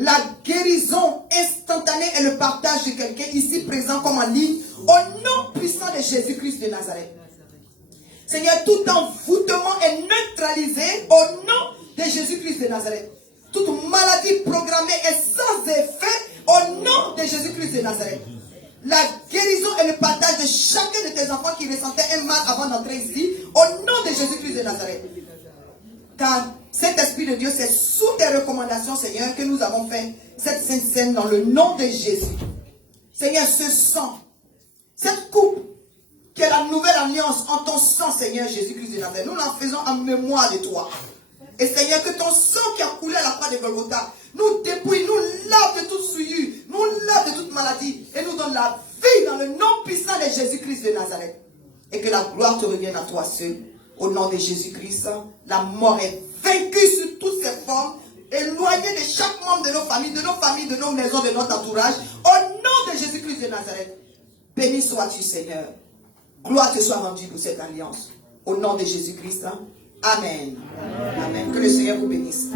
La guérison instantanée et le partage de quelqu'un ici présent comme en ligne, au nom puissant de Jésus-Christ de Nazareth. Seigneur, tout envoûtement est neutralisé au nom de Jésus-Christ de Nazareth. Toute maladie programmée est sans effet au nom de Jésus-Christ de Nazareth. La guérison et le partage de chacun de tes enfants qui ressentaient un mal avant d'entrer ici, au nom de Jésus-Christ de Nazareth. Car cet Esprit de Dieu, c'est sous tes recommandations, Seigneur, que nous avons fait cette Sainte Seine dans le nom de Jésus. Seigneur, ce sang, cette coupe, qui est la nouvelle alliance en ton sang, Seigneur Jésus-Christ de Nazareth, nous la faisons en mémoire de toi. Et Seigneur, que ton sang qui a coulé à la croix de Golgotha nous dépouille, nous lave de toute souillure, nous lave de toute maladie et nous donne la vie dans le nom puissant de Jésus-Christ de Nazareth. Et que la gloire te revienne à toi seul. Au nom de Jésus-Christ, la mort est vaincue sur toutes ses formes, éloignée de chaque membre de nos familles, de nos maisons, de notre entourage. Au nom de Jésus-Christ de Nazareth, béni sois-tu, Seigneur. Gloire te soit rendue pour cette alliance. Au nom de Jésus-Christ, Amen. Amen. Que le Seigneur vous bénisse.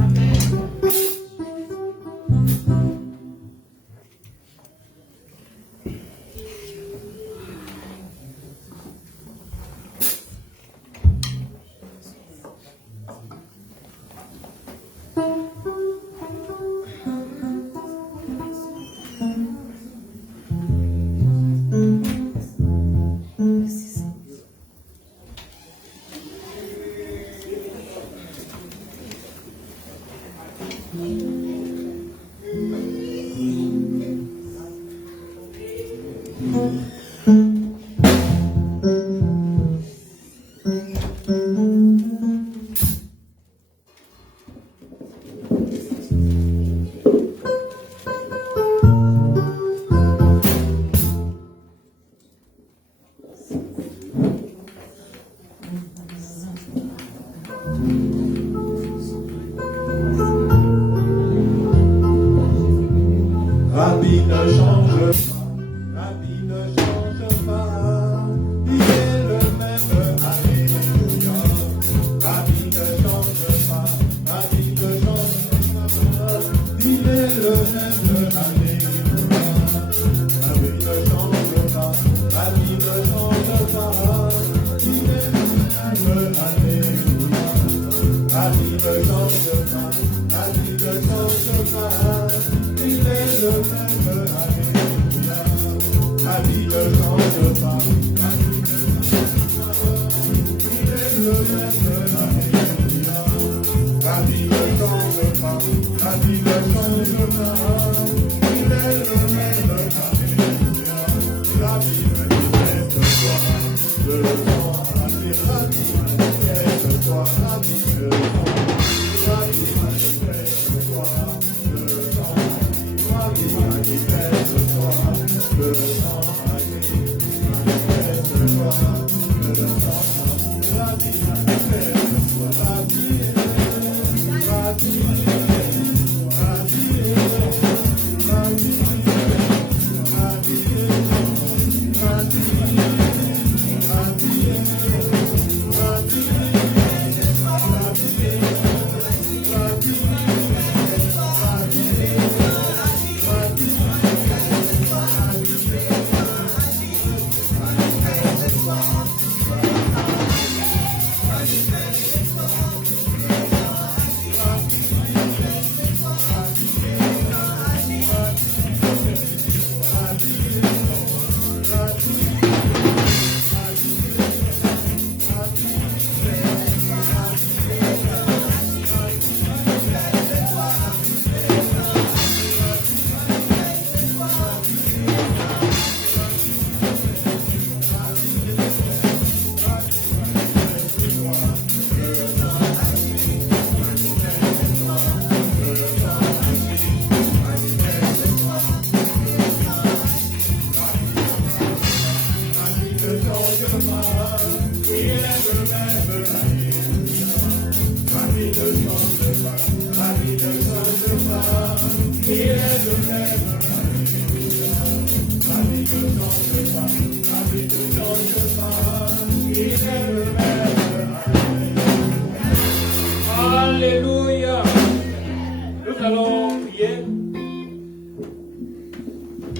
Rabbi ne change pas, il est le même, alléluia. Rabbi ne change pas, Rabbi ne change pas, il est le même, alléluia. Rabbi ne change pas, Rabbi ne change pas, il est le même, alléluia. Rabbi ne change pas, Rabbi ne change pas, il est le même, alléluia. Rabbi ne change pas, il est le même, alléluia. Rabbi ne change pas, Rabbi ne change pas, il est le même, alléluia. Rabbi manifeste-toi, le temps a fait, Rabbi manifeste-toi, Rabbi le temps, Rabbi manifeste-toi, le temps, Rabbi manifeste-toi, le temps a fait, manifeste-toi, le temps, Rabbi manifeste-toi, Rabbi Alléluia. Nous allons prier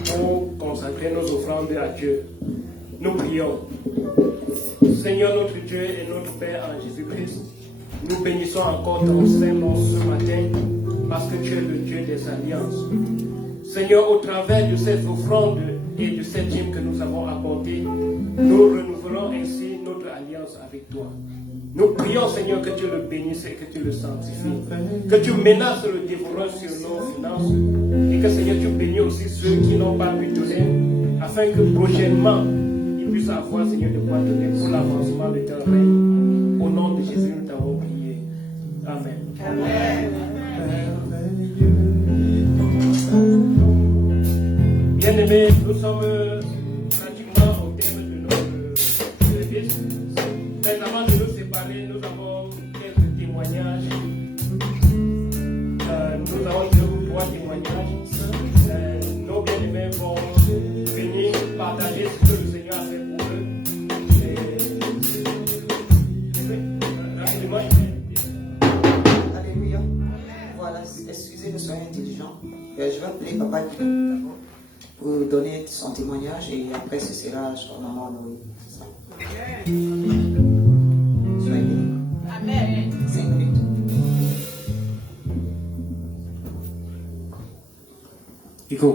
pour consacrer nos offrandes à Dieu. Nous prions. Seigneur notre Dieu et notre Père en Jésus-Christ, nous bénissons encore ton Saint-Nom ce matin parce que tu es le Dieu des alliances. Seigneur, au travers de cette offrande et de cette hymne que nous avons apportée, nous renouvelons ainsi notre alliance avec toi. Nous prions, Seigneur, que tu le bénisses et que tu le sanctifies. Que tu menaces le dévoreur sur nos finances. Et que, Seigneur, tu bénis aussi ceux qui n'ont pas pu donner, afin que prochainement, ils puissent avoir, Seigneur, de quoi donner pour l'avancement de ton règne. Au nom de Jésus, nous t'avons prié. Amen. Amen. Bien-aimés, nous sommes pratiquement au terme de notre service. Mais avant de nous séparer, nous avons quelques témoignages. Nous avons deux ou trois témoignages. Nos bien-aimés vont venir partager ce que le Seigneur a fait pour eux. Rapidement. Alléluia. Voilà, excusez-nous, soyez intelligents. Je vais appeler Papa pour vous donner son témoignage et après ce sera maman Noé. Soyez bénis. Amen. 5 minutes. Ico.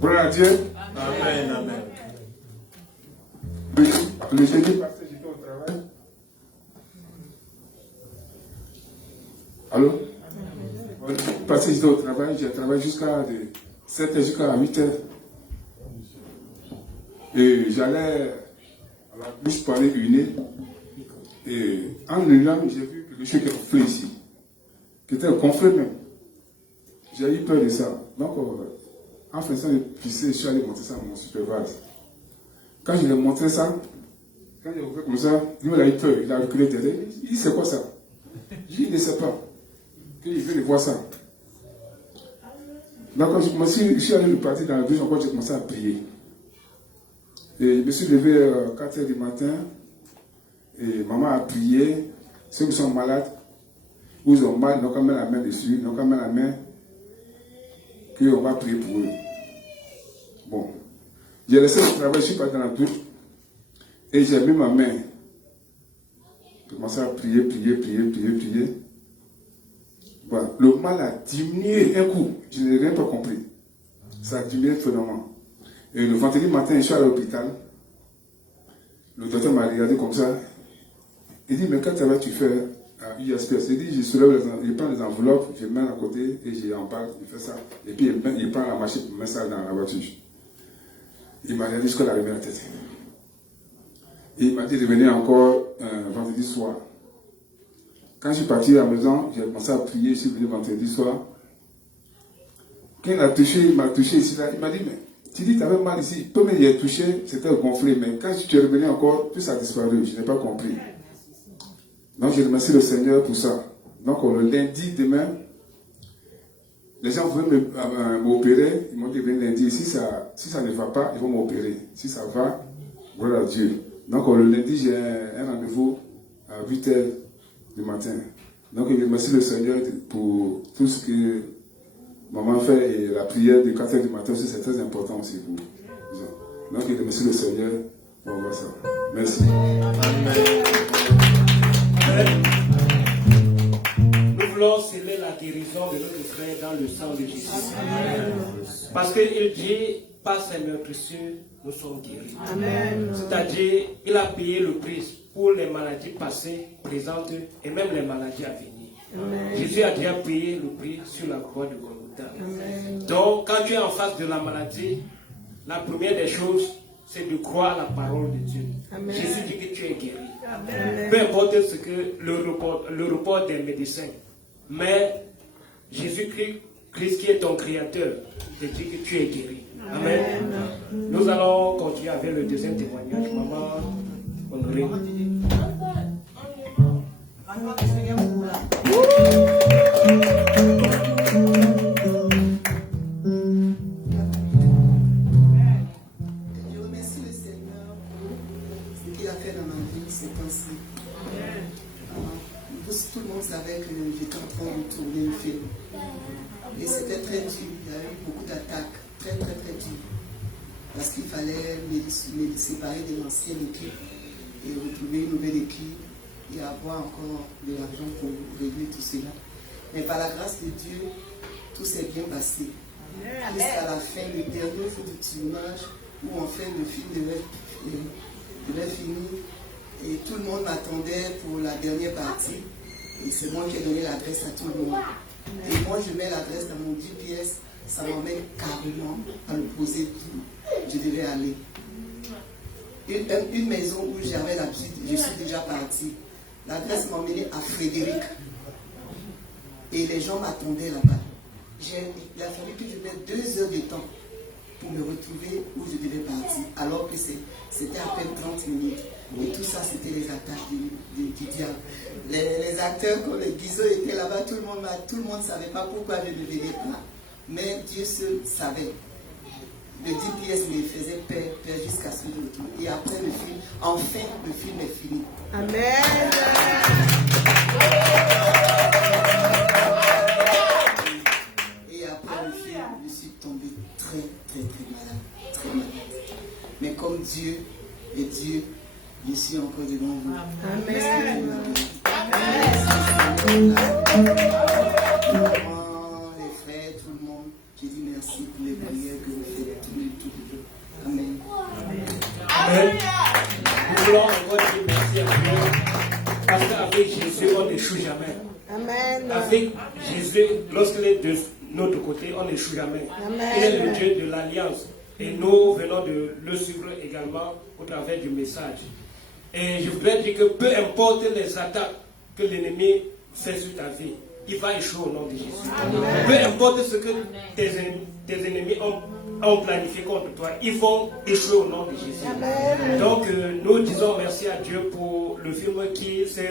Gloire à Dieu. Amen, amen. Le jeudi passé, j'étais au travail. Allô? Le jeudi passé, j'étais au travail. J'ai travaillé jusqu'à 7h jusqu'à 8h. Et j'allais à la bouche parler uriner. Et en urinant, j'ai vu quelque chose qui est gonflé ici. Qui était gonflé même. J'ai eu peur de ça. Donc, en faisant de pisser, je suis allé montrer ça à mon superviseur. Quand je lui ai montré ça, quand il a ouvert comme ça, lui il a eu peur, il a reculé derrière. Il dit c'est quoi ça? Je dis il ne sait pas. Qu'il veut voir ça. Donc quand je suis allé repartir dans la douche, encore j'ai commencé à prier. Et je me suis levé à 4h du matin. Et maman a prié. Ceux qui sont malades, ou ils ont mal, ils n'ont qu'à mettre la main dessus, ils n'ont qu'à mettre la main, qu'on va prier pour eux. Bon. J'ai laissé le travail, je suis parti dans la douche. Et j'ai mis ma main. J'ai commencé à prier. Voilà. Le mal a diminué un coup. Je n'ai rien pas compris. Ça a diminué finalement. Et le vendredi matin, je suis allé à l'hôpital. Le docteur m'a regardé comme ça. Il dit, mais quand tu fais à USPS? Il dit, je prends les enveloppes, je mets à côté et j'emballe, il fait ça. Et puis il prend la machine pour mettre ça dans la voiture. Il m'a regardé jusqu'à la la tête. Et il m'a dit de venir encore vendredi soir. Quand je suis parti à la maison, j'ai commencé à prier, je suis venu vendredi soir. Quand il m'a touché ici, là, il m'a dit, mais tu dis, tu avais mal ici. Comme il a touché, c'était gonflé, mais quand tu es revenu encore, tout ça a disparu. Je n'ai pas compris. Donc je remercie le Seigneur pour ça. Donc le lundi, demain, les gens veulent m'opérer. Ils m'ont dit, venez lundi. Si ça ne va pas, ils vont m'opérer. Si ça va, gloire à Dieu. Donc le lundi, j'ai un rendez-vous à 8h du matin. Donc je remercie le Seigneur pour tout ce que maman fait et la prière de 4h du matin aussi, c'est très important aussi pour nous. Donc je remercie le Seigneur pour voir ça. Merci. Nous voulons sceller la guérison de notre frère dans le sang de Jésus. Parce qu'il dit, par ses meurtrissures, nous sommes guéris. C'est-à-dire, il a payé le prix pour les maladies passées, présentes et même les maladies à venir. Jésus a déjà payé le prix sur la croix de Golgotha. Donc, quand tu es en face de la maladie, la première des choses, c'est de croire la parole de Dieu. Jésus dit que tu es guéri. Peu importe ce que le report des médecins, mais Jésus-Christ qui est ton créateur, te dit que tu es guéri. Amen. Nous allons continuer avec le deuxième témoignage. Maman Honorée. Je remercie le Seigneur pour ce qu'il a fait dans ma vie ces temps-ci. Tout le monde savait que j'étais en train de tourner un film. Et c'était très dur. Il y a eu beaucoup d'attaques. Très dur. Parce qu'il fallait me séparer de l'ancienne équipe et retrouver une nouvelle équipe et avoir encore de l'argent pour régler tout cela. Mais par la grâce de Dieu, tout s'est bien passé. Jusqu'à la fin, le dernier jour du tournage, où en fait le film devait finir, et tout le monde m'attendait pour la dernière partie. Et c'est moi qui ai donné l'adresse à tout le monde. Et moi, je mets l'adresse dans mon GPS, ça m'emmène carrément à l'opposé d'où je devais aller. Une maison où j'avais l'habitude, je suis déjà partie. L'adresse m'emmenait à Frédéric. Et les gens m'attendaient là-bas. Il a fallu que je mette 2 heures de temps pour me retrouver où je devais partir, alors que c'était à peine 30 minutes. Et tout ça, c'était les attaques du diable. Les acteurs, comme les Guizot étaient là-bas, tout le monde ne savait pas pourquoi je ne venais pas. Mais Dieu seul savait. Le GPS me faisait peur jusqu'à ce que je retourne. Et après le film, enfin, le film est fini. Amen. Et après le film, je suis tombée très malade. Très malade. Mais comme Dieu est Dieu, je suis encore devant vous. Amen. Les frères, tout le monde, je dis merci pour les prières que vous faites tous les jours. Amen. Amen. Nous voulons encore dire merci à Dieu. Parce qu'avec Jésus, on n'échoue jamais. Amen. Avec Jésus, lorsque notre côté, on n'échoue jamais. Il est le Dieu de l'alliance. Et nous venons de le suivre également au travers du message. Et je voudrais dire que peu importe les attaques que l'ennemi fait sur ta vie, il va échouer au nom de Jésus. Peu importe ce que tes ennemis ont planifié contre toi, ils vont échouer au nom de Jésus. Donc nous disons merci à Dieu pour le film qui s'est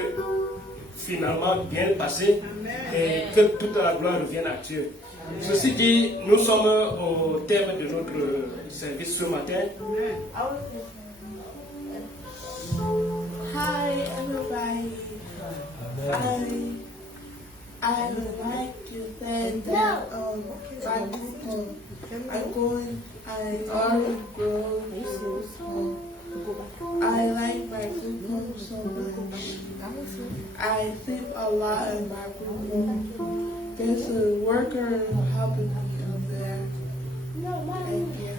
finalement bien passé et que toute la gloire revienne à Dieu. Ceci dit, nous sommes au terme de notre service ce matin. Hi everybody. I would like to say that I already grown. I like my group home so much. I sleep a lot in my group home. There's a worker helping me up there. Thank you.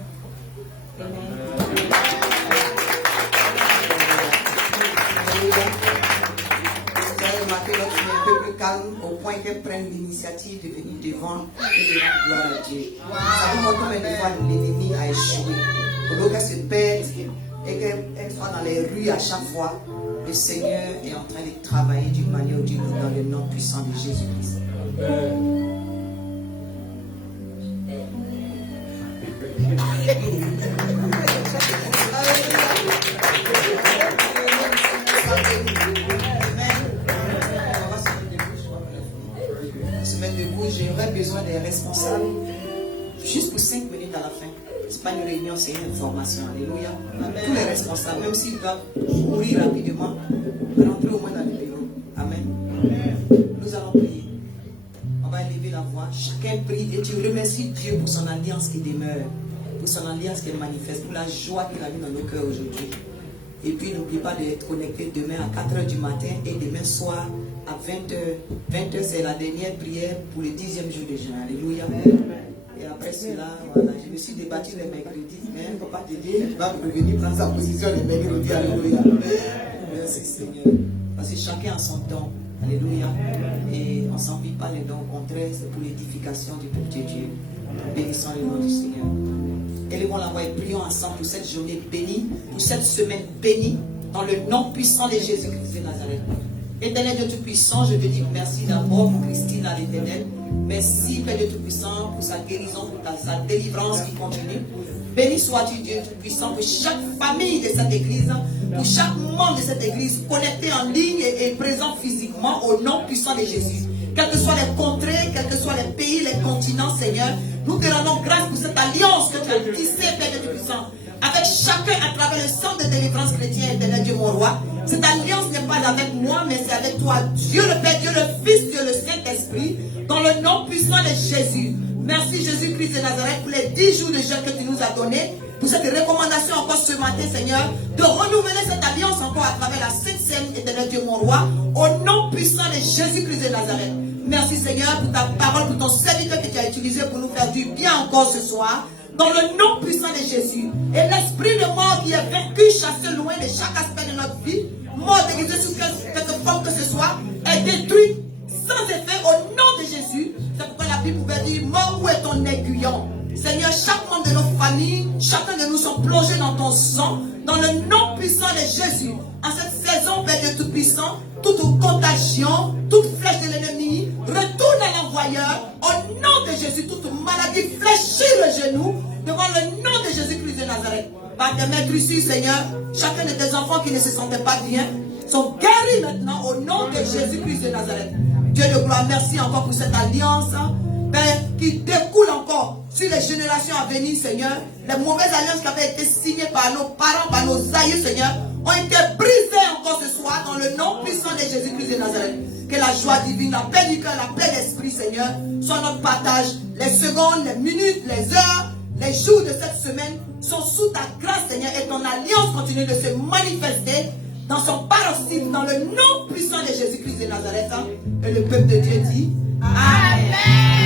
Vous avez remarqué l'autre est un peu plus calme au point qu'elle prenne l'initiative de venir devant et de rendre gloire à Dieu. Ça vous montre combien de fois l'ennemi a échoué. Au lieu qu'elle se perde et qu'elle soit dans les rues à chaque fois, le Seigneur est en train de travailler d'une manière ou d'une autre dans le nom puissant de Jésus-Christ. Se mettre debout, j'aurais besoin des responsables juste pour 5 minutes à la fin. C'est pas une réunion, c'est une information. Alléluia. Tous les responsables, même s'ils doivent courir rapidement, rentrer au moins dans le bureau. Amen. Nous allons prier. On va élever la voix. Chacun prie et tu remercies Dieu pour son alliance qui demeure, pour son alliance qui est manifeste, pour la joie qu'il a mis dans nos cœurs aujourd'hui. Et puis n'oublie pas d'être connecté demain à 4h du matin et demain soir à 20h. 20h, c'est la dernière prière pour le 10e jour de juin. Alléluia. Et après cela, voilà, je me suis débattu les mercredis, mais on ne peut pas t'aider, tu vas revenir prendre sa position les mercredis. Alléluia. Merci Seigneur. Parce que chacun a son don. Alléluia. Et on ne s'envie pas les dons, au contraire, c'est pour l'édification du peuple de Dieu. Bénissons le nom du Seigneur. Élevons la voix et prions ensemble pour cette journée bénie, pour cette semaine bénie, dans le nom puissant de Jésus-Christ de Nazareth. Éternel Dieu Tout-Puissant, je te dis merci d'abord pour Christine à l'Éternel. Merci Père Dieu Tout-Puissant pour sa guérison, pour sa délivrance qui continue. Béni sois-tu Dieu Tout-Puissant pour chaque famille de cette église, pour chaque membre de cette église connecté en ligne et présent physiquement au nom puissant de Jésus. Quelles que soient les contrées, quels que soient les pays, les continents, Seigneur, nous te rendons grâce pour cette alliance que tu as tissée, Père Dieu Tout-Puissant, avec chacun à travers le centre de délivrance chrétien, Éternel Dieu mon roi. Cette alliance n'est pas avec moi, mais c'est avec toi, Dieu le Père, Dieu le Fils, Dieu le Saint-Esprit, dans le nom puissant de Jésus. Merci Jésus-Christ de Nazareth pour les 10 jours de jeûne que tu nous as donnés, pour cette recommandation encore ce matin, Seigneur, de renouveler cette alliance encore à travers la Sainte Seine, Éternel Dieu mon roi, au nom puissant de Jésus-Christ de Nazareth. Merci Seigneur pour ta parole, pour ton serviteur que tu as utilisé pour nous faire du bien encore ce soir. Dans le nom puissant de Jésus. Et l'esprit de mort qui est vaincu, chassé loin de chaque aspect de notre vie, mort déguisé sous quelque forme que ce soit, est détruit sans effet au nom de Jésus. C'est pourquoi la Bible pouvait dire, mort, où est ton aiguillon? Seigneur, chaque membre de nos familles, chacun de nous sont plongés dans ton sang, dans le nom puissant de Jésus. En cette saison, Père Dieu Tout-Puissant, toute contagion, toute flèche de l'ennemi, retourne à l'envoyeur, au nom de Jésus. Toute maladie fléchit le genou devant le nom de Jésus-Christ de Nazareth. Par tes maîtres ici, Seigneur, chacun de tes enfants qui ne se sentaient pas bien sont guéris maintenant au nom de Jésus-Christ de Nazareth. Dieu de gloire, merci encore pour cette alliance, Père, qui découle encore sur les générations à venir, Seigneur. Les mauvaises alliances qui avaient été signées par nos parents, par nos aïeux, Seigneur, ont été brisées encore ce soir dans le nom puissant de Jésus-Christ de Nazareth. Que la joie divine, la paix du cœur, la paix d'esprit, Seigneur, soit notre partage. Les secondes, les minutes, les heures, les jours de cette semaine sont sous ta grâce, Seigneur, et ton alliance continue de se manifester dans son paroxysme, dans le nom puissant de Jésus-Christ de Nazareth. Et le peuple de Dieu dit Amen.